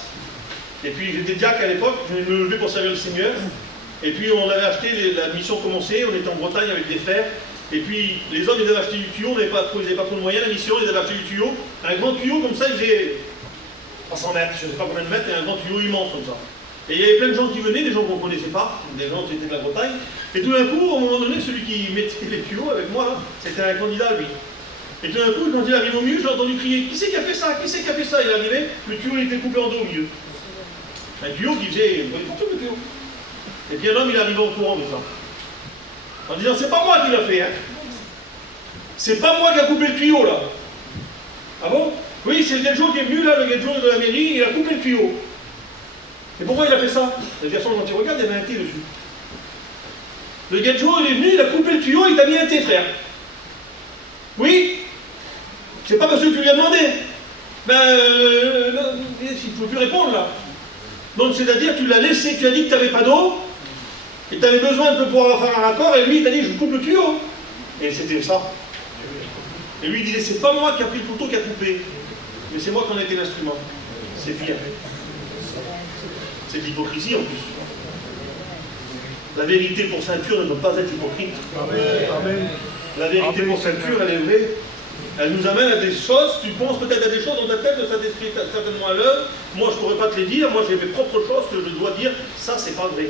et puis j'étais diacre à l'époque, je venais me lever pour servir le Seigneur. Et puis on avait acheté, la mission commençait, on était en Bretagne avec des frères. Et puis les hommes, ils avaient acheté du tuyau, ils n'avaient pas trop de moyens, la mission, ils avaient acheté du tuyau. Un grand tuyau comme ça, il faisait 300 mètres, je ne sais pas combien de mètres, et un grand tuyau immense comme ça. Et il y avait plein de gens qui venaient, des gens qu'on ne connaissait pas, des gens qui étaient de la Bretagne. Et tout d'un coup, à un moment donné, celui qui mettait les tuyaux avec moi, là, c'était un candidat, lui. Et tout d'un coup, quand il arrive au milieu, j'ai entendu crier, qui c'est qui a fait ça? Qui c'est qui a fait ça? Il est arrivé, le tuyau il était coupé en deux au milieu. Un tuyau qui faisait, vous voyez tout le tuyau. Et puis un homme, il est arrivé au courant de ça. En disant, c'est pas moi qui l'a fait, hein. C'est pas moi qui a coupé le tuyau, là. Ah bon? Oui, c'est le Genjo qui est venu, là, le Genjo de la mairie, il a coupé le tuyau. Et pourquoi il a fait ça? La version quand tu regardes, il y avait un thé dessus. Le Genjo, il est venu, il a coupé le tuyau, il t'a mis un thé, frère. Oui? C'est pas parce que tu lui as demandé. Ben, il ne faut plus répondre, là. Donc, c'est-à-dire, tu l'as laissé, tu as dit que tu n'avais pas d'eau, et tu avais besoin de pouvoir faire un raccord, et lui, il t'a dit, je coupe le tuyau. Et c'était ça. Et lui, il disait, c'est pas moi qui a pris le couteau qui a coupé, mais c'est moi qui en ai été l'instrument. C'est pire. C'est de l'hypocrisie, en plus. La vérité pour ceinture ne peut pas être hypocrite. Amen. La vérité pour ceinture, elle est vraie. Elle nous amène à des choses, tu penses peut-être à des choses dans ta tête, le Saint-Esprit est certainement à l'œuvre. Moi, je ne pourrais pas te les dire, moi j'ai mes propres choses que je dois dire, ça c'est pas vrai.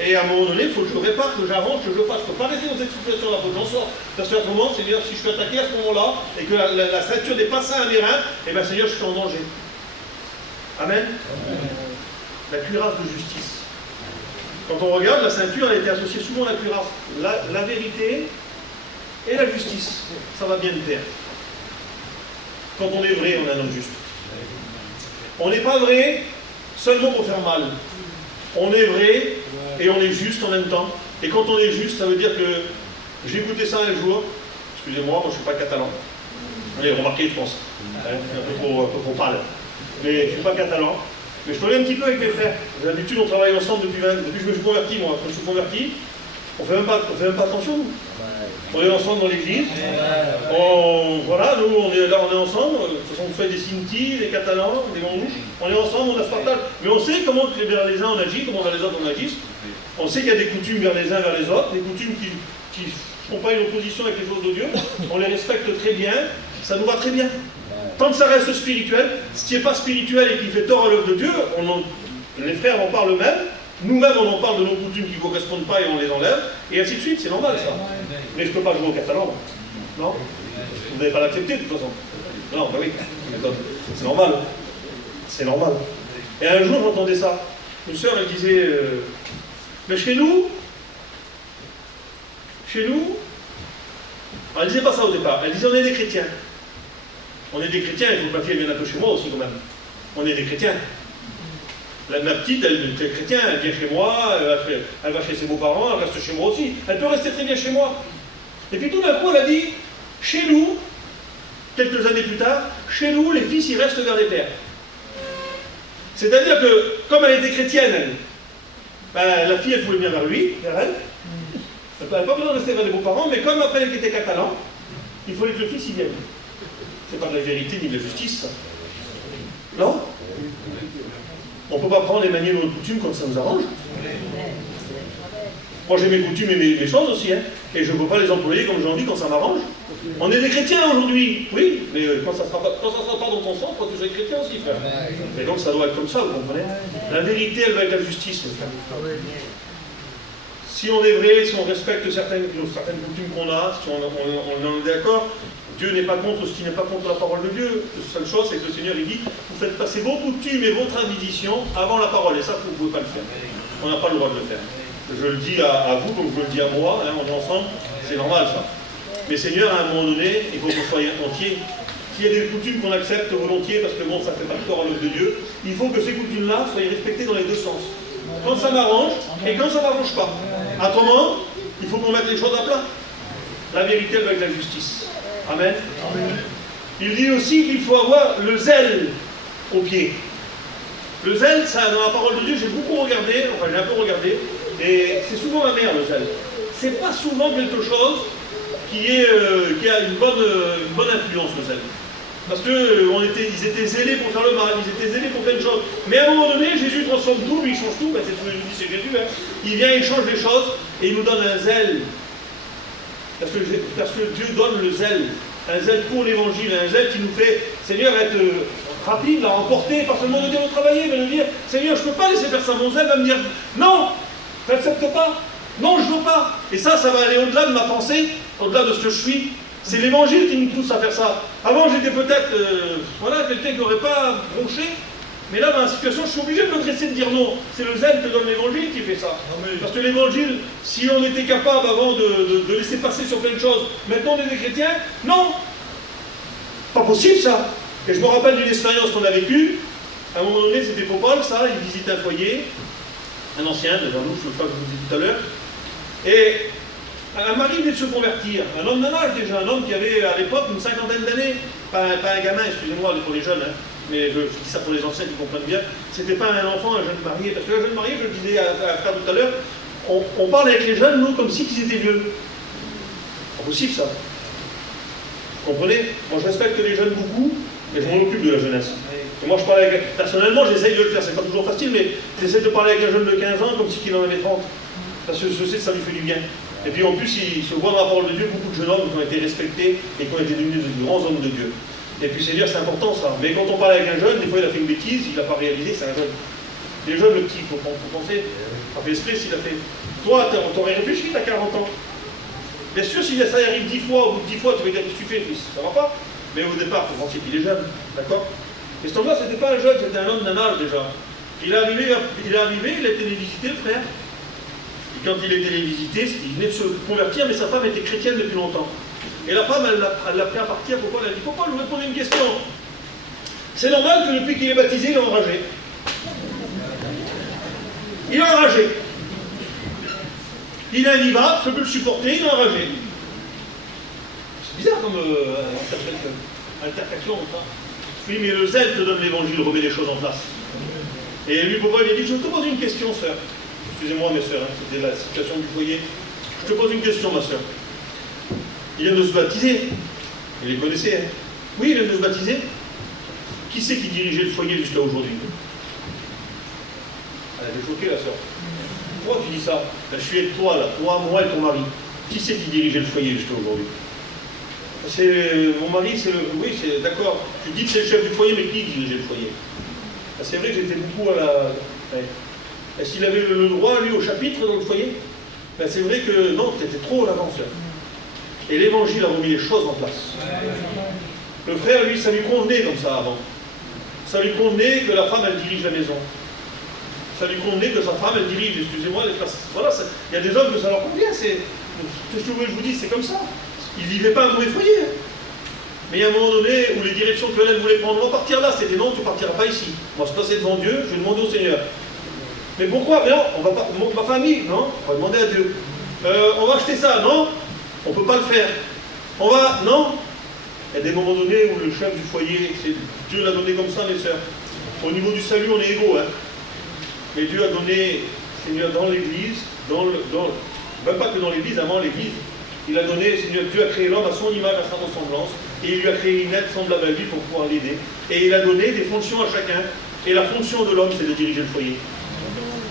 Et à un moment donné, il faut que je répare, que j'arrange, que je fasse. Je ne peux pas rester dans cette situation-là, il faut que j'en sorte. Parce qu'à ce moment, Seigneur, si je suis attaqué à ce moment-là, et que la ceinture n'est pas ça à mes reins, eh bien Seigneur, je suis en danger. Amen. La cuirasse de justice. Quand on regarde, la ceinture, elle a été associée souvent à la cuirasse. La vérité et la justice, ça va bien de pair. Quand on est vrai, on est un homme juste. On n'est pas vrai seulement pour faire mal. On est vrai et on est juste en même temps. Et quand on est juste, ça veut dire que j'ai écouté ça un jour. Excusez-moi, moi je ne suis pas catalan. Vous l'avez remarqué, je pense. Un peu trop pâle. Mais je ne suis pas catalan. Mais je connais un petit peu avec mes frères. D'habitude, on travaille ensemble depuis que je me suis converti, moi. Quand je suis converti, on ne fait même pas attention, nous. On est ensemble dans l'église. Voilà, nous, on est ensemble. On fait des Sinti, des Catalans, des Manouches. On est ensemble, on a ce partage. Mais on sait comment vers les uns on agit, comment vers les autres on agisse. On sait qu'il y a des coutumes vers les uns, vers les autres, des coutumes qui ne font pas une opposition avec les choses de Dieu. On les respecte très bien. Ça nous va très bien. Tant que ça reste spirituel, ce qui n'est pas spirituel et qui fait tort à l'œuvre de Dieu, les frères en parlent eux-mêmes. Nous-mêmes, on en parle de nos coutumes qui ne correspondent pas et on les enlève, et ainsi de suite, c'est normal ça. Mais je ne peux pas jouer au catalan, non? Vous n'allez pas l'accepter de toute façon. Non, bah oui, c'est normal. C'est normal. Et un jour, j'entendais ça. Une sœur, elle disait, mais chez nous, elle disait pas ça au départ, elle disait on est des chrétiens. On est des chrétiens, il faut que ma fille elle vienne un peu chez moi aussi quand même. On est des chrétiens. Ma petite, elle est chrétienne, elle vient chez moi, elle va chez ses beaux-parents, elle reste chez moi aussi. Elle peut rester très bien chez moi. Et puis tout d'un coup, elle a dit, chez nous, quelques années plus tard, chez nous, les fils, ils restent vers les pères. C'est-à-dire que, comme elle était chrétienne, la fille, elle pouvait venir vers lui, vers elle. Elle n'avait pas besoin de rester vers les beaux-parents, mais comme après elle était catalan, il fallait que le fils y vienne. C'est pas de la vérité ni de la justice, ça. Non? On ne peut pas prendre et manier nos coutumes comme ça nous arrange. Moi j'ai mes coutumes et mes choses aussi, hein, et je ne peux pas les employer comme j'ai envie quand ça m'arrange. On est des chrétiens aujourd'hui, oui, mais quand ça ne sera pas dans ton sang, toi tu seras chrétien aussi, frère. Et donc ça doit être comme ça, vous comprenez? La vérité, elle va être la justice, mes frères. Si on est vrai, si on respecte certaines coutumes qu'on a, si on en est d'accord, Dieu n'est pas contre ce qui n'est pas contre la parole de Dieu. La seule chose, c'est que le Seigneur il dit, vous faites passer vos coutumes et vos traditions avant la parole. Et ça, vous ne pouvez pas le faire. On n'a pas le droit de le faire. Je le dis à vous, comme je le dis à moi, hein, on est ensemble, c'est normal ça. Mais Seigneur, à un moment donné, il faut qu'on soit entier. S'il y a des coutumes qu'on accepte volontiers, parce que bon, ça ne fait pas tort à l'œuvre de Dieu, il faut que ces coutumes-là soient respectées dans les deux sens. Quand ça m'arrange et quand ça ne m'arrange pas. Autrement, il faut qu'on mette les choses à plat. La vérité avec la justice. Amen. Amen. Il dit aussi qu'il faut avoir le zèle au pied. Le zèle, ça, dans la parole de Dieu, j'ai beaucoup regardé, enfin j'ai un peu regardé, et c'est souvent la mère, le zèle. C'est pas souvent quelque chose qui a une bonne influence, le zèle. Parce qu'ils étaient zélés pour faire le mal, ils étaient zélés pour plein de choses. Mais à un moment donné, Jésus transforme tout, lui il change tout, ben c'est Jésus, hein. Il vient, il change les choses, et il nous donne un zèle. Parce que Dieu donne le zèle, un zèle pour l'évangile, un zèle qui nous fait, Seigneur, être rapide, à emporter, pas seulement de dire de travailler, mais de dire, Seigneur, je ne peux pas laisser faire ça, mon zèle va me dire, non, je n'accepte pas, non, je ne veux pas. Et ça va aller au-delà de ma pensée, au-delà de ce que je suis. C'est l'évangile qui nous pousse à faire ça. Avant, j'étais peut-être, quelqu'un qui n'aurait pas bronché, mais là, dans la situation, je suis obligé de me dresser de dire non. C'est le zèle que donne l'évangile qui fait ça. Parce que l'évangile, si on était capable avant de laisser passer sur plein de choses, maintenant on est des chrétiens, non. Pas possible ça. Et je me rappelle d'une expérience qu'on a vécue. À un moment donné, c'était pour Paul, ça, il visite un foyer, un ancien, devant nous, je crois que je vous ai dit tout à l'heure. Et un mari venait de se convertir, un homme d'un âge déjà, un homme qui avait à l'époque une cinquantaine d'années, pas un gamin, excusez-moi pour les jeunes, hein. Mais je dis ça pour les anciens qui comprennent bien, c'était pas un enfant, un jeune marié, parce que le jeune marié, je le disais à Frère tout à l'heure, on parle avec les jeunes, nous, comme si ils étaient vieux. Pas possible ça. Vous comprenez? Moi je respecte les jeunes beaucoup, et je m'en occupe de la jeunesse. Et moi je parle avec, personnellement j'essaye de le faire, c'est pas toujours facile, mais j'essaie de parler avec un jeune de 15 ans comme si il en avait 30. Parce que je sais que ça lui fait du bien. Et puis en plus, il se voit dans la parole de Dieu beaucoup de jeunes hommes qui ont été respectés et qui ont été devenus de grands hommes de Dieu. Et puis c'est c'est important ça. Mais quand on parle avec un jeune, des fois il a fait une bêtise, il n'a pas réalisé, c'est un jeune. Les jeunes, le petit, il faut penser, ça fait esprit s'il a fait. Toi, t'aurais réfléchi, t'as 40 ans. Bien sûr, si ça arrive 10 fois, au bout de 10 fois, tu vas dire que tu fais, fils, ça va pas. Mais au départ, il faut penser qu'il est jeune, d'accord? Et cet homme-là, c'était pas un jeune, c'était un homme d'un âge déjà. Il est arrivé, il a été visiter le frère. Et quand il était visité, il venait de se convertir, mais sa femme était chrétienne depuis longtemps. Et la femme, elle l'a pris à partir. Pourquoi? Elle a dit, pourquoi? Je voudrais poser une question. C'est normal que depuis qu'il est baptisé, il est enragé. Il est enragé. Il est invivable, je peux le supporter, il est enragé. C'est bizarre comme interprétation comme ça. Oui, mais le zèle te donne l'évangile, remet les choses en place. Et lui, pourquoi il a dit, je te pose une question, sœur. Excusez-moi, mes sœurs, hein, c'était la situation du foyer. Je te pose une question, ma sœur. Il vient de se baptiser. Vous les connaissez, hein? Oui, il vient de se baptiser. Qui c'est qui dirigeait le foyer jusqu'à aujourd'hui? Elle était choquée, la sœur. Pourquoi tu dis ça? Ben, je suis avec toi, là. Toi, moi et ton mari. Qui c'est qui dirigeait le foyer jusqu'à aujourd'hui? C'est mon mari, c'est le... Oui, c'est d'accord. Tu dis que c'est le chef du foyer, mais qui dirigeait le foyer? Ben, c'est vrai que j'étais beaucoup à la... Ouais. Est-ce qu'il avait le droit, lui, au chapitre dans le foyer? Ben, c'est vrai que non, tu étais trop en avance. Et l'évangile a remis les choses en place. Le frère, lui, ça lui convenait comme ça avant. Ça lui convenait que la femme, elle dirige la maison. Ça lui convenait que sa femme, elle dirige. Excusez-moi, voilà, il y a des hommes que ça leur convient. Qu'est-ce que je vous dis, c'est comme ça. Ils ne vivaient pas un mauvais foyer. Mais il y a un moment donné où les directions que l'elle voulait prendre, on va partir là, c'était non, tu ne partiras pas ici. On va se passer devant Dieu, je vais demander au Seigneur. Mais pourquoi? Mais non, on va pas. Ma famille, non, on va demander à Dieu. On va acheter ça, non, on ne peut pas le faire. On va, non. Il y a des moments donnés où le chef du foyer, Dieu l'a donné comme ça, mes sœurs. Au niveau du salut, on est égaux, hein. Mais Dieu a donné, Seigneur, dans l'église, même pas que dans l'église, avant l'église, il a donné, Seigneur, Dieu a créé l'homme à son image, à sa ressemblance, et il lui a créé une aide semblable à lui pour pouvoir l'aider. Et il a donné des fonctions à chacun, et la fonction de l'homme, c'est de diriger le foyer.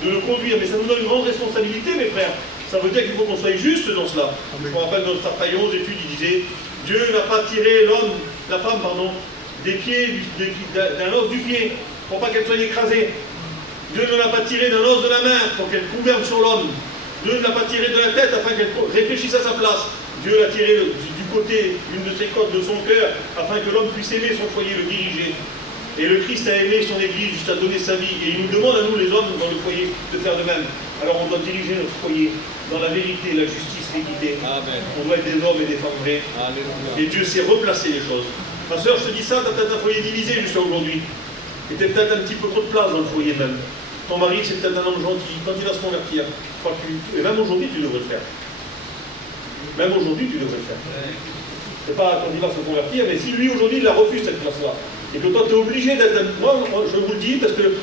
De le conduire, mais ça nous donne une grande responsabilité, mes frères. Ça veut dire qu'il faut qu'on soit juste dans cela. Je me rappelle dans notre paillon aux études, il disait, Dieu n'a pas tiré la femme, des pieds, d'un os du pied, pour pas qu'elle soit écrasée. Dieu ne l'a pas tiré d'un os de la main pour qu'elle gouverne sur l'homme. Dieu ne l'a pas tiré de la tête afin qu'elle réfléchisse à sa place. Dieu l'a tiré du côté, d'une de ses côtes de son cœur, afin que l'homme puisse aimer son foyer, le diriger. Et le Christ a aimé son Église jusqu'à donner sa vie. Et il nous demande à nous, les hommes, dans le foyer, de faire de même. Alors on doit diriger notre foyer dans la vérité, la justice, l'équité. On doit être des hommes et des femmes vrais. Amen. Et Dieu sait replacer les choses. Ma soeur, je te dis ça, tu as peut-être un foyer divisé jusqu'à aujourd'hui. Et tu as peut-être un petit peu trop de place dans le foyer même. Ton mari, c'est peut-être un homme gentil. Quand il va se convertir, et même aujourd'hui, tu devrais le faire. Même aujourd'hui, tu devrais le faire. C'est pas quand il va se convertir, mais si lui, aujourd'hui, il la refuse, cette place-là, et que toi, tu es obligé d'être... Moi, je vous le dis, parce que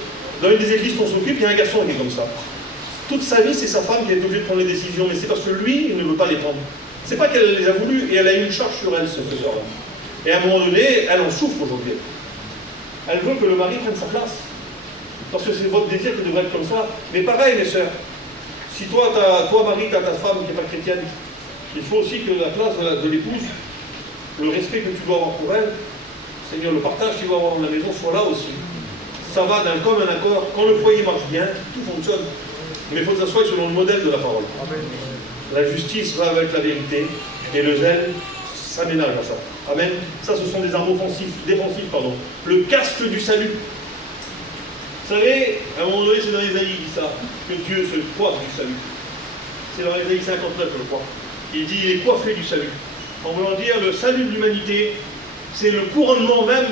dans une des églises qu'on s'occupe, il y a un garçon qui est comme ça. Toute sa vie, c'est sa femme qui est obligée de prendre les décisions, mais c'est parce que lui, il ne veut pas les prendre. C'est pas qu'elle les a voulu, et elle a eu une charge sur elle, ce faiseur-là. Et à un moment donné, elle en souffre aujourd'hui. Elle veut que le mari prenne sa place. Parce que c'est votre désir que devrait être comme ça. Mais pareil, mes sœurs, si toi, mari, tu as ta femme qui n'est pas chrétienne, il faut aussi que la place de l'épouse, le respect que tu dois avoir pour elle, Seigneur, le partage que tu dois avoir dans la maison soit là aussi. Ça va d'un commun accord. Quand le foyer marche bien, tout fonctionne. Mais il faut que ça soit selon le modèle de la parole. Amen. La justice va avec la vérité, et le zèle s'aménage à ça. Amen. Ça, ce sont des armes défensives. Le casque du salut. Vous savez, à un moment donné, c'est dans Ésaïe qui dit ça, que Dieu se coiffe du salut. C'est dans Ésaïe 59, je crois. Il dit, il est coiffé du salut. En voulant dire, le salut de l'humanité, c'est le couronnement même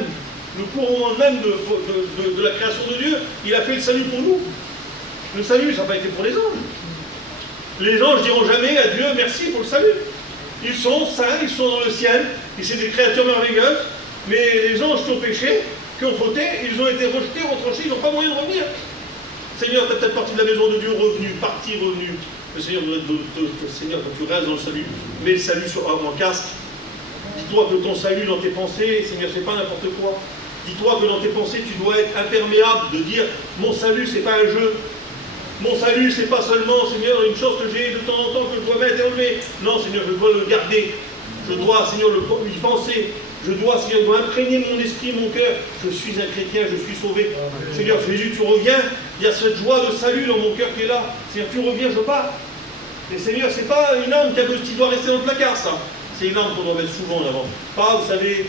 de la création de Dieu. Il a fait le salut pour nous. Le salut, ça n'a pas été pour les anges. Les anges diront jamais à Dieu merci pour le salut. Ils sont saints, ils sont dans le ciel, et c'est des créatures merveilleuses, mais les anges qui ont péché, qui ont fauté, ils ont été rejetés, retranchés, ils n'ont pas moyen de revenir. Seigneur, tu as peut-être parti de la maison de Dieu, revenu. Le Seigneur doit être Seigneur, quand tu restes dans le salut, mets le salut en casque. Dis-toi que ton salut dans tes pensées, Seigneur, c'est pas n'importe quoi. Dis-toi que dans tes pensées, tu dois être imperméable, de dire mon salut, c'est pas un jeu. Mon salut, c'est pas seulement, Seigneur, une chose que j'ai de temps en temps que je dois mettre. l'enlever. Non, Seigneur, je dois le garder. Je dois, Seigneur, y penser. Je dois, Seigneur, dois imprégner mon esprit, mon cœur. Je suis un chrétien, je suis sauvé. Seigneur, Jésus, tu reviens. Il y a cette joie de salut dans mon cœur qui est là. Seigneur, tu reviens, je pars. Et Seigneur, c'est pas une âme qui doit rester dans le placard, ça. C'est une âme qu'on doit mettre souvent en avant. Pas, vous savez,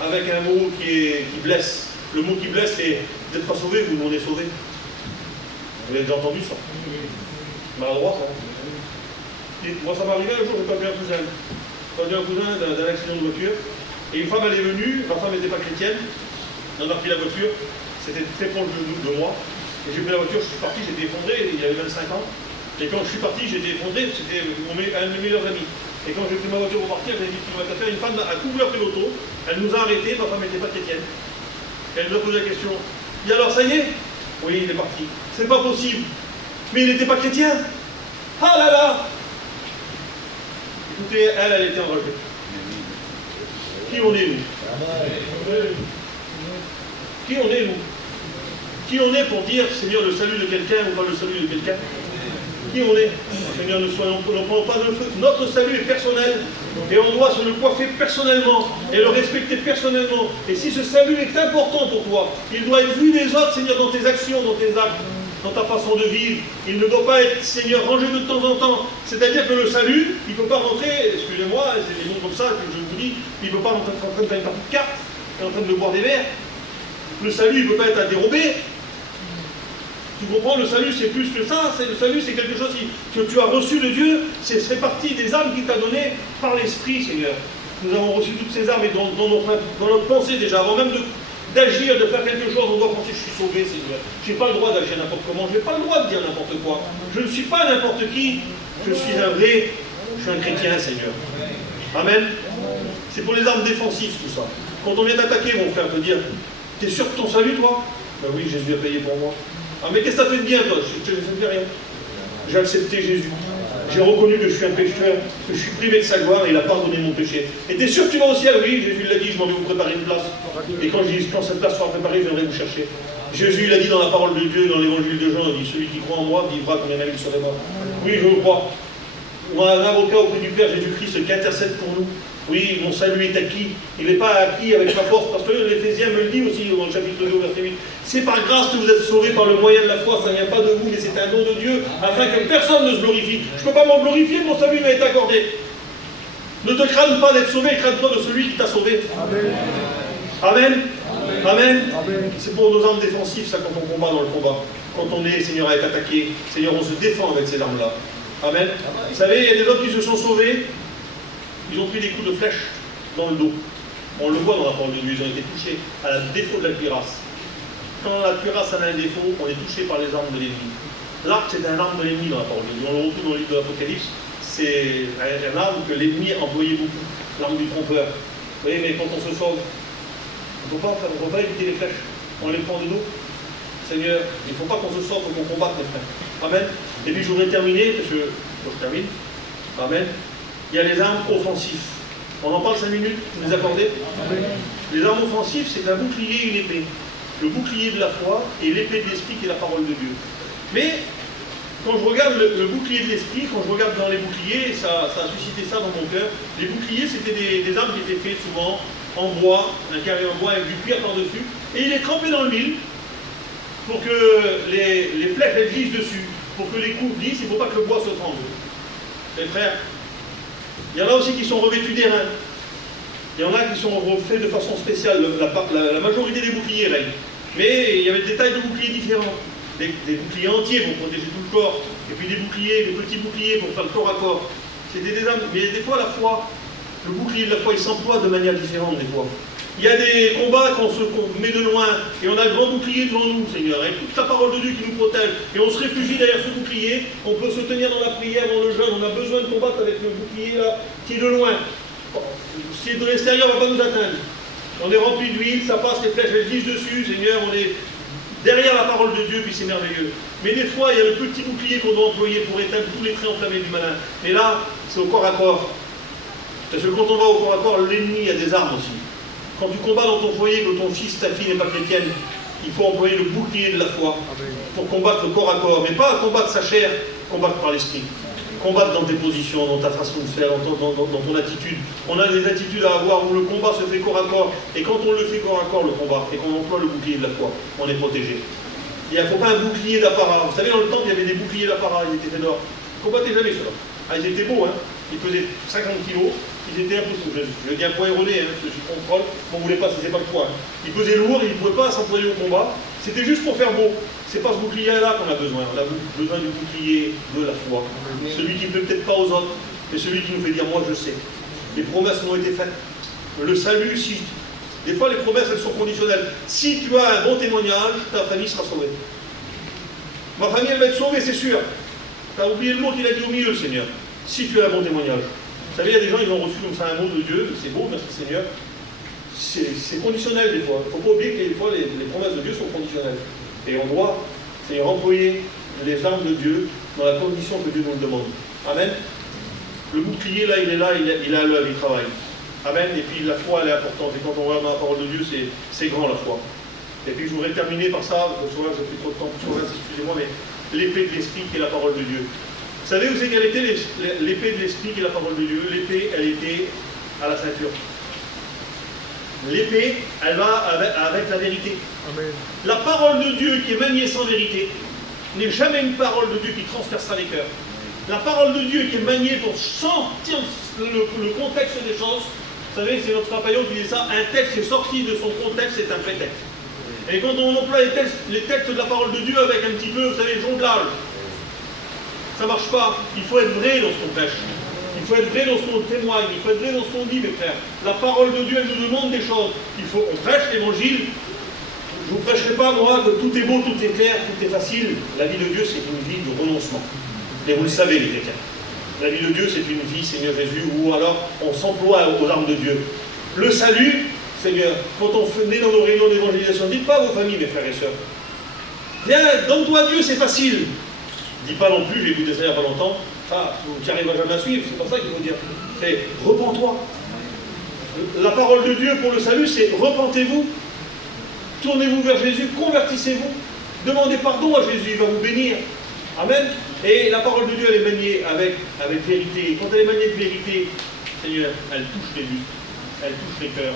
avec un mot qui blesse. Le mot qui blesse, c'est vous n'êtes pas sauvé, vous m'en êtes sauvé. Vous avez déjà entendu ça? Maladroit, ça. Et moi, ça m'est arrivé un jour, j'ai perdu un cousin. J'ai perdu un cousin d'un accident de voiture. Et une femme, elle est venue, ma femme n'était pas chrétienne. On a pris la voiture, c'était très proche de moi. Et j'ai pris la voiture, je suis parti, j'étais effondré, il y avait 25 ans. Et quand je suis parti, j'étais effondré, c'était un de mes meilleurs amis. Et quand j'ai pris ma voiture pour partir, j'ai dit qu'il m'a fait une femme a couvert après l'auto, elle nous a arrêtés, ma femme n'était pas chrétienne. Et elle nous a posé la question, et alors ça y est? Oui, il est parti. C'est pas possible. Mais il n'était pas chrétien. Ah là là! Écoutez, elle était enragée. Qui on est, nous? Qui on est, nous? Qui on est pour dire, Seigneur, le salut de quelqu'un ou pas le salut de quelqu'un? Qui on est? Seigneur, ne prenons pas de feu. Notre salut est personnel et on doit se le coiffer personnellement et le respecter personnellement. Et si ce salut est important pour toi, il doit être vu des autres, Seigneur, dans tes actions, dans tes actes, dans ta façon de vivre. Il ne doit pas être, Seigneur, rangé de temps en temps. C'est-à-dire que le salut, il ne peut pas rentrer, excusez-moi, c'est des mots comme ça que je vous dis, il ne peut pas rentrer en train de faire une partie de cartes et en train de boire des verres. Le salut, il ne peut pas être à dérober. Tu comprends, le salut c'est plus que ça, le salut c'est quelque chose que tu as reçu de Dieu, c'est fait partie des armes qu'il t'a données par l'Esprit, Seigneur. Nous avons reçu toutes ces armes et dans notre pensée déjà, avant même d'agir, de faire quelque chose, on doit penser je suis sauvé, Seigneur. Je n'ai pas le droit d'agir n'importe comment, je n'ai pas le droit de dire n'importe quoi. Je ne suis pas n'importe qui, je suis un vrai, je suis un chrétien, Seigneur. Amen. C'est pour les armes défensives tout ça. Quand on vient t'attaquer, mon frère, te dire, t'es sûr de ton salut toi? Ben oui, Jésus a payé pour moi. Ah mais qu'est-ce que ça fait de bien toi? Je ne fais rien. J'ai accepté Jésus. J'ai reconnu que je suis un pécheur, que je suis privé de sa gloire et il a pardonné mon péché. Et t'es sûr que tu vas au ciel? Oui, Jésus l'a dit, je m'en vais vous préparer une place. Et quand cette place sera préparée, je viendrai vous chercher. Jésus l'a dit dans la parole de Dieu, dans l'évangile de Jean, il dit, celui qui croit en moi vivra comme un ami serait mort. Oui, je le crois. On a un avocat auprès du Père Jésus-Christ qui intercède pour nous. Oui, mon salut est acquis. Il n'est pas acquis avec la force, parce que l'Éphésiens me le dit aussi dans le chapitre 2, verset 8. C'est par grâce que vous êtes sauvés par le moyen de la foi, ça ne vient pas de vous, mais c'est un don de Dieu, afin que personne ne se glorifie. Je ne peux pas m'en glorifier, mon salut m'a été accordé. Ne te crains pas d'être sauvé, crains-toi de celui qui t'a sauvé. Amen. Amen. Amen. Amen. C'est pour nos armes défensives, ça, quand on combat dans le combat. Quand on est, Seigneur, à être attaqué, Seigneur, on se défend avec ces armes-là. Amen. Vous savez, il y a des hommes qui se sont sauvés. Ils ont pris des coups de flèche dans le dos. On le voit dans la parole de Dieu, ils ont été touchés à la défaut de la cuirasse. Quand la cuirasse a un défaut, on est touché par les armes de l'ennemi. L'arc, c'est un arme de l'ennemi dans la parole de Dieu. On le retrouve dans le livre de l'Apocalypse. C'est un arme que l'ennemi employait beaucoup, l'arme du trompeur. Vous voyez, mais quand on se sauve, on ne peut pas éviter les flèches. On les prend de dos. Seigneur, il ne faut pas qu'on se sauve, qu'on combatte, mes frères. Amen. Et puis je voudrais terminer, parce que je termine. Amen. Il y a les armes offensives. On en parle 5 minutes, vous les accordez? Les armes offensives, c'est un bouclier et une épée. Le bouclier de la foi et l'épée de l'esprit qui est la parole de Dieu. Mais, quand je regarde le bouclier de l'esprit, quand je regarde dans les boucliers, ça a suscité ça dans mon cœur. Les boucliers, c'était des armes qui étaient faites souvent en bois, un carré en bois avec du cuir par-dessus. Et il est trempé dans l'huile pour que les flèches elles glissent dessus, pour que les coups glissent, il ne faut pas que le bois se tremble. Mes frères, il y en a aussi qui sont revêtus d'airain. Il y en a qui sont faits de façon spéciale. La majorité des boucliers règnent. Mais il y avait des tailles de boucliers différentes. Des boucliers entiers pour protéger tout le corps. Et puis des petits boucliers pour faire le corps à corps. C'était des armes. Mais des fois, la foi, le bouclier de la foi, il s'emploie de manière différente des fois. Il y a des combats qu'on met de loin, et on a le grand bouclier devant nous, Seigneur, et toute la parole de Dieu qui nous protège, et on se réfugie derrière ce bouclier, on peut se tenir dans la prière, dans le jeûne, on a besoin de combattre avec le bouclier là, qui est de loin. Si de l'extérieur, on ne va pas nous atteindre. On est rempli d'huile, ça passe, les flèches elles glissent dessus, Seigneur, on est derrière la parole de Dieu, puis c'est merveilleux. Mais des fois, il y a le petit bouclier qu'on doit employer pour éteindre tous les traits enflammés du malin. Et là, c'est au corps à corps. Parce que quand on va au corps à corps, l'ennemi a des armes aussi. Quand tu combats dans ton foyer, que ton fils, ta fille n'est pas chrétienne, il faut employer le bouclier de la foi pour combattre le corps à corps. Mais pas combattre sa chair, combattre par l'esprit. combattre dans tes positions, dans ta façon de faire, dans ton attitude. On a des attitudes à avoir où le combat se fait corps à corps. Et quand on le fait corps à corps, le combat, et qu'on emploie le bouclier de la foi, on est protégé. Il ne faut pas un bouclier d'apparat. Vous savez, dans le temple, il y avait des boucliers d'apparat, ils étaient faits d'or. Ils ne combattaient jamais ceux-là. Ah, ils étaient beaux, hein. Ils pesaient 50 kilos. Ils étaient un peu, je dis un poids erroné, hein, parce que je contrôle, on ne voulait pas, c'est pas le poids. Ils pesaient lourd, ils ne pouvaient pas s'employer au combat. C'était juste pour faire beau. C'est pas ce bouclier-là qu'on a besoin. On a besoin du bouclier de la foi. Celui qui ne plaît peut-être pas aux autres, mais celui qui nous fait dire, moi je sais. Les promesses ont été faites. Le salut, si. Des fois, les promesses, elles sont conditionnelles. Si tu as un bon témoignage, ta famille sera sauvée. Ma famille, elle va être sauvée, c'est sûr. Tu as oublié le mot qu'il a dit au milieu, le Seigneur. Si tu as un bon témoignage. Vous savez, il y a des gens, ils ont reçu comme ça un mot de Dieu, c'est beau, merci Seigneur. C'est conditionnel des fois. Il ne faut pas oublier que des fois, les promesses de Dieu sont conditionnelles. Et on doit, Seigneur, employer les armes de Dieu dans la condition que Dieu nous le demande. Amen. Le bouclier, là, il est là, il a l'œuvre, il travaille. Amen. Et puis la foi, elle est importante. Et quand on regarde dans la parole de Dieu, c'est grand la foi. Et puis je voudrais terminer par ça, je n'ai plus trop de temps pour ça, excusez-moi, mais l'épée de l'esprit qui est la parole de Dieu. Vous savez où c'est qu'elle était l'épée de l'esprit qui est la parole de Dieu? L'épée, elle était à la ceinture. L'épée, elle va avec la vérité. Amen. La parole de Dieu qui est maniée sans vérité n'est jamais une parole de Dieu qui transpercera les cœurs. La parole de Dieu qui est maniée pour sortir le contexte des choses. Vous savez, c'est notre Payon qui dit ça, un texte qui est sorti de son contexte, c'est un prétexte. Et quand on emploie les textes de la parole de Dieu avec un petit peu, vous savez, jonglage, ça ne marche pas. Il faut être vrai dans ce qu'on prêche. Il faut être vrai dans ce qu'on témoigne. Il faut être vrai dans ce qu'on dit, mes frères. La parole de Dieu, elle nous demande des choses. On prêche l'évangile. Je ne vous prêcherai pas, moi, que tout est beau, tout est clair, tout est facile. La vie de Dieu, c'est une vie de renoncement. Et vous le savez, les chrétiens. La vie de Dieu, c'est une vie, Seigneur Jésus, où alors on s'emploie aux armes de Dieu. Le salut, Seigneur, quand on est dans nos réunions d'évangélisation, dites pas à vos familles, mes frères et sœurs. Viens, donne-toi à Dieu, c'est facile. Dis pas non plus, j'ai écouté ça il n'y a pas longtemps, tu n'arriveras jamais à suivre, c'est pas ça qu'il faut dire. C'est repens-toi. La parole de Dieu pour le salut, c'est repentez-vous, tournez-vous vers Jésus, convertissez-vous, demandez pardon à Jésus, il va vous bénir. Amen. Et la parole de Dieu, elle est maniée avec vérité. Et quand elle est maniée de vérité, Seigneur, elle touche les buts, elle touche les cœurs.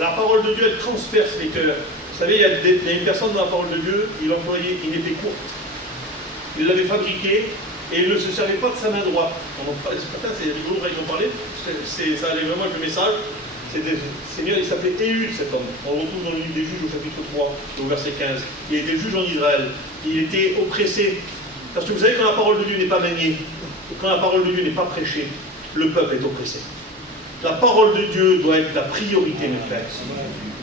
La parole de Dieu, elle transperce les cœurs. Vous savez, il y a une personne dans la parole de Dieu, il employait une épée courte. Il l'avait fabriquée et il ne se servait pas de sa main droite. C'est rigolo, ils en parlaient, ça allait vraiment avec le message. Seigneur, il s'appelait Éhud, cet homme. On le retrouve dans le livre des Juges au chapitre 3, au verset 15. Il était juge en Israël. Il était oppressé. Parce que vous savez, quand la parole de Dieu n'est pas maniée, quand la parole de Dieu n'est pas prêchée, le peuple est oppressé. La parole de Dieu doit être la priorité, mes frères.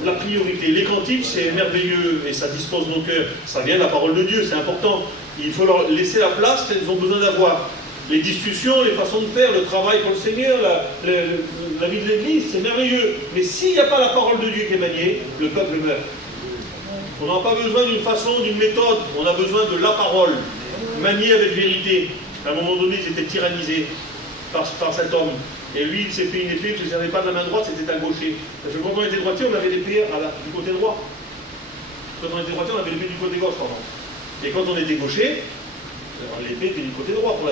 La priorité. Les cantiques, c'est merveilleux et ça dispose nos cœurs. Ça vient de la parole de Dieu, c'est important. Il faut leur laisser la place qu'elles ont besoin d'avoir. Les discussions, les façons de faire, le travail pour le Seigneur, la vie de l'Église, c'est merveilleux. Mais s'il n'y a pas la parole de Dieu qui est maniée, le peuple meurt. On n'a pas besoin d'une façon, d'une méthode. On a besoin de la parole, maniée avec vérité. À un moment donné, ils étaient tyrannisés par cet homme. Et lui, il s'est fait une épée, il ne se servait pas de la main droite, c'était un gaucher. Parce que quand on était droitier, on avait l'épée du côté droit. Quand on était droitier, on avait l'épée du côté gauche, pardon. Et quand on était gaucher, l'épée était du côté droit pour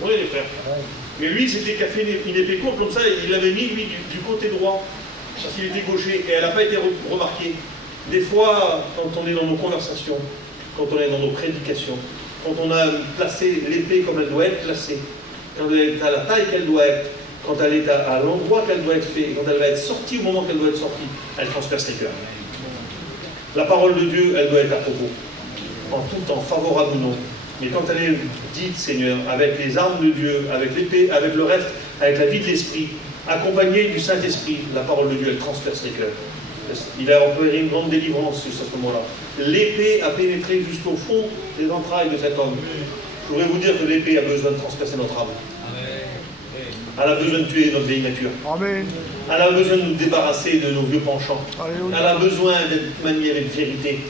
comprenez, les frères. Mais lui, c'était qu'il a fait une épée courte, comme ça, il l'avait mis, lui, du côté droit. Parce qu'il était gaucher. Et elle n'a pas été remarquée. Des fois, quand on est dans nos conversations, quand on est dans nos prédications, quand on a placé l'épée comme elle doit être placée, quand elle est à la taille qu'elle doit être, quand elle est à l'endroit qu'elle doit être faite, quand elle va être sortie au moment qu'elle doit être sortie, elle transperce les cœurs. La parole de Dieu, elle doit être à propos, en tout temps, favorable ou non. Mais quand elle est dite, Seigneur, avec les armes de Dieu, avec l'épée, avec le reste, avec la vie de l'Esprit, accompagnée du Saint-Esprit, la parole de Dieu, elle transperce les cœurs. Il a opéré une grande délivrance sur ce moment-là. L'épée a pénétré jusqu'au fond des entrailles de cet homme. Je voudrais vous dire que l'épée a besoin de transpercer notre âme. Elle a besoin de tuer notre vieille nature. Amen. Elle a besoin de nous débarrasser de nos vieux penchants. Alléluia. Elle a besoin d'être maniée avec vérité.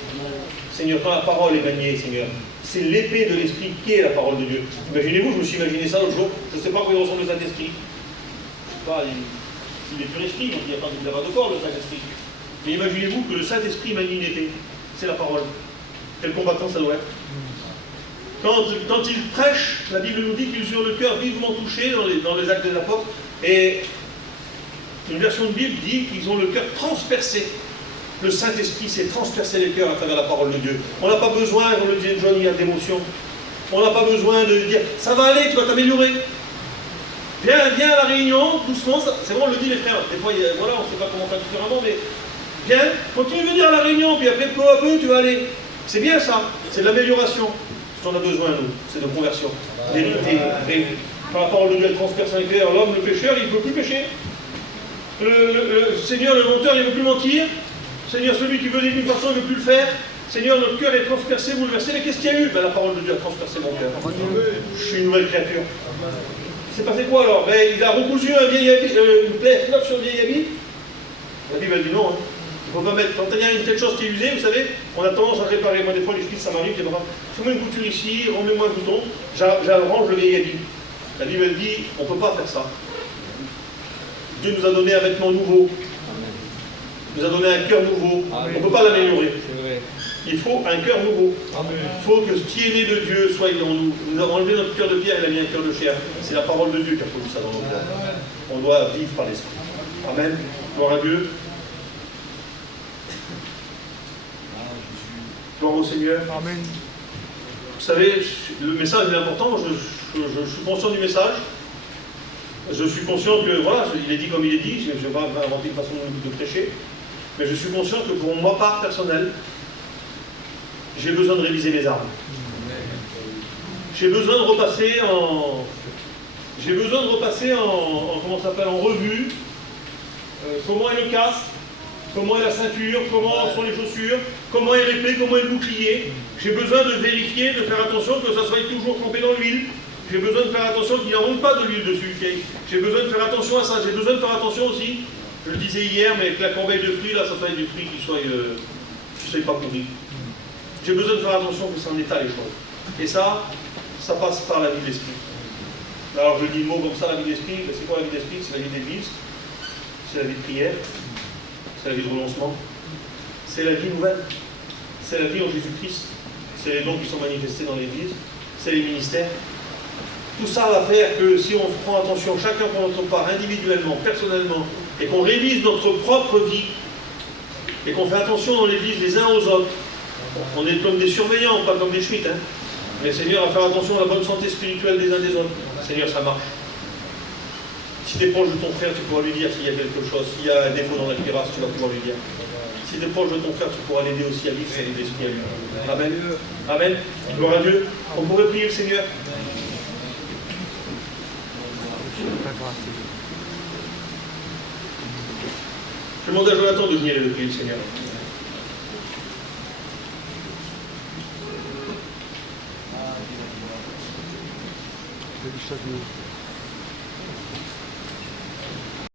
Seigneur, quand la parole est maniée, Seigneur, c'est l'épée de l'Esprit qui est la parole de Dieu. Imaginez-vous, je me suis imaginé ça l'autre jour, je ne sais pas comment il ressemble le Saint-Esprit. Je ne sais pas, il est pur esprit, donc il n'y a pas de corps, le Saint-Esprit. Mais imaginez-vous que le Saint-Esprit manie une épée. C'est la parole. Quel combattant ça doit être? Quand ils prêchent, la Bible nous dit qu'ils eurent le cœur vivement touché dans les actes des apôtres. Et une version de Bible dit qu'ils ont le cœur transpercé. Le Saint-Esprit s'est transpercé les cœurs à travers la parole de Dieu. On n'a pas besoin, comme le disait Johnny, d'émotion. On n'a pas besoin de dire « ça va aller, tu vas t'améliorer ». Viens à la réunion, doucement, c'est bon, on le dit les frères. Des fois, voilà, on ne sait pas comment faire différemment, mais viens, continue de venir à la réunion, puis après, peu à peu, tu vas aller. C'est bien ça, c'est de l'amélioration. Ce qu'on a besoin, nous, c'est de conversion. Vérité, par la parole de Dieu, elle transperce un cœur. L'homme, le pécheur, il ne peut plus pécher. Le Seigneur, le menteur, il ne veut plus mentir. Seigneur, celui qui veut d'une façon, il ne veut plus le faire. Seigneur, notre cœur est transpercé, bouleversé. Mais qu'est-ce qu'il y a eu? La parole de Dieu a transpercé mon cœur. Je suis une nouvelle créature. C'est passé quoi alors? Il a recousu une plaie sur le vieil habit. La Bible dit non. Il ne faut pas mettre. Quand il y a une telle chose qui est usée, vous savez, on a tendance à réparer. Moi, des fois, les filles, ça m'arrive. Fais-moi une couture ici, remets-moi un bouton. J'arrange le vieil habit. La Bible dit on ne peut pas faire ça. Dieu nous a donné un vêtement nouveau. Il nous a donné un cœur nouveau. Amen. On ne peut pas l'améliorer. Il faut un cœur nouveau. Il faut que ce qui est né de Dieu soit en nous. Nous avons enlevé notre cœur de pierre et il a mis un cœur de chair. C'est la parole de Dieu qui a produit ça dans nos cœurs. On doit vivre par l'esprit. Amen. Gloire à Dieu. Gloire au Seigneur. Amen. Vous savez, le message est important. Je suis conscient du message. Je suis conscient que, voilà, il est dit comme il est dit. Je ne vais pas inventer une façon de prêcher. Mais je suis conscient que pour moi, part personnelle, j'ai besoin de réviser mes armes. J'ai besoin de repasser en comment ça s'appelle, en revue. Comment est le casque, comment est la ceinture, comment sont les chaussures, comment est l'épée, comment est le bouclier. J'ai besoin de vérifier, de faire attention que ça soit toujours trempé dans l'huile. J'ai besoin de faire attention qu'il n'y en pas de l'huile dessus. J'ai besoin de faire attention à ça. J'ai besoin de faire attention aussi, je le disais hier, mais avec la corbeille de fruits, là, ça soit du fruit qui soit pas pourri. J'ai besoin de faire attention que c'est en état les choses. Et ça passe par la vie de l'esprit. Alors je dis le mot comme ça, la vie de l'esprit. C'est quoi la vie de l'esprit? C'est la vie d'église, c'est la vie de prière, c'est la vie de renoncement, c'est la vie nouvelle, c'est la vie en Jésus-Christ, c'est les dons qui sont manifestés dans l'église, c'est les ministères. Tout ça va faire que si on prend attention, chacun pour notre part, individuellement, personnellement, et qu'on révise notre propre vie, et qu'on fait attention dans l'église les uns aux autres, on est comme des surveillants, pas comme des chouettes. Hein. Mais Seigneur, à faire attention à la bonne santé spirituelle des uns des autres. Seigneur, ça marche. Si tu es proche de ton frère, tu pourras lui dire s'il y a quelque chose. S'il y a un défaut dans la cuirasse, tu vas pouvoir lui dire. Si tu es proche de ton frère, tu pourras l'aider aussi à vivre et l'esprit à lui. Amen. Amen. Gloire à Dieu. On pourrait prier le Seigneur. Je demande à Jonathan de venir et de prier le Seigneur. Chaque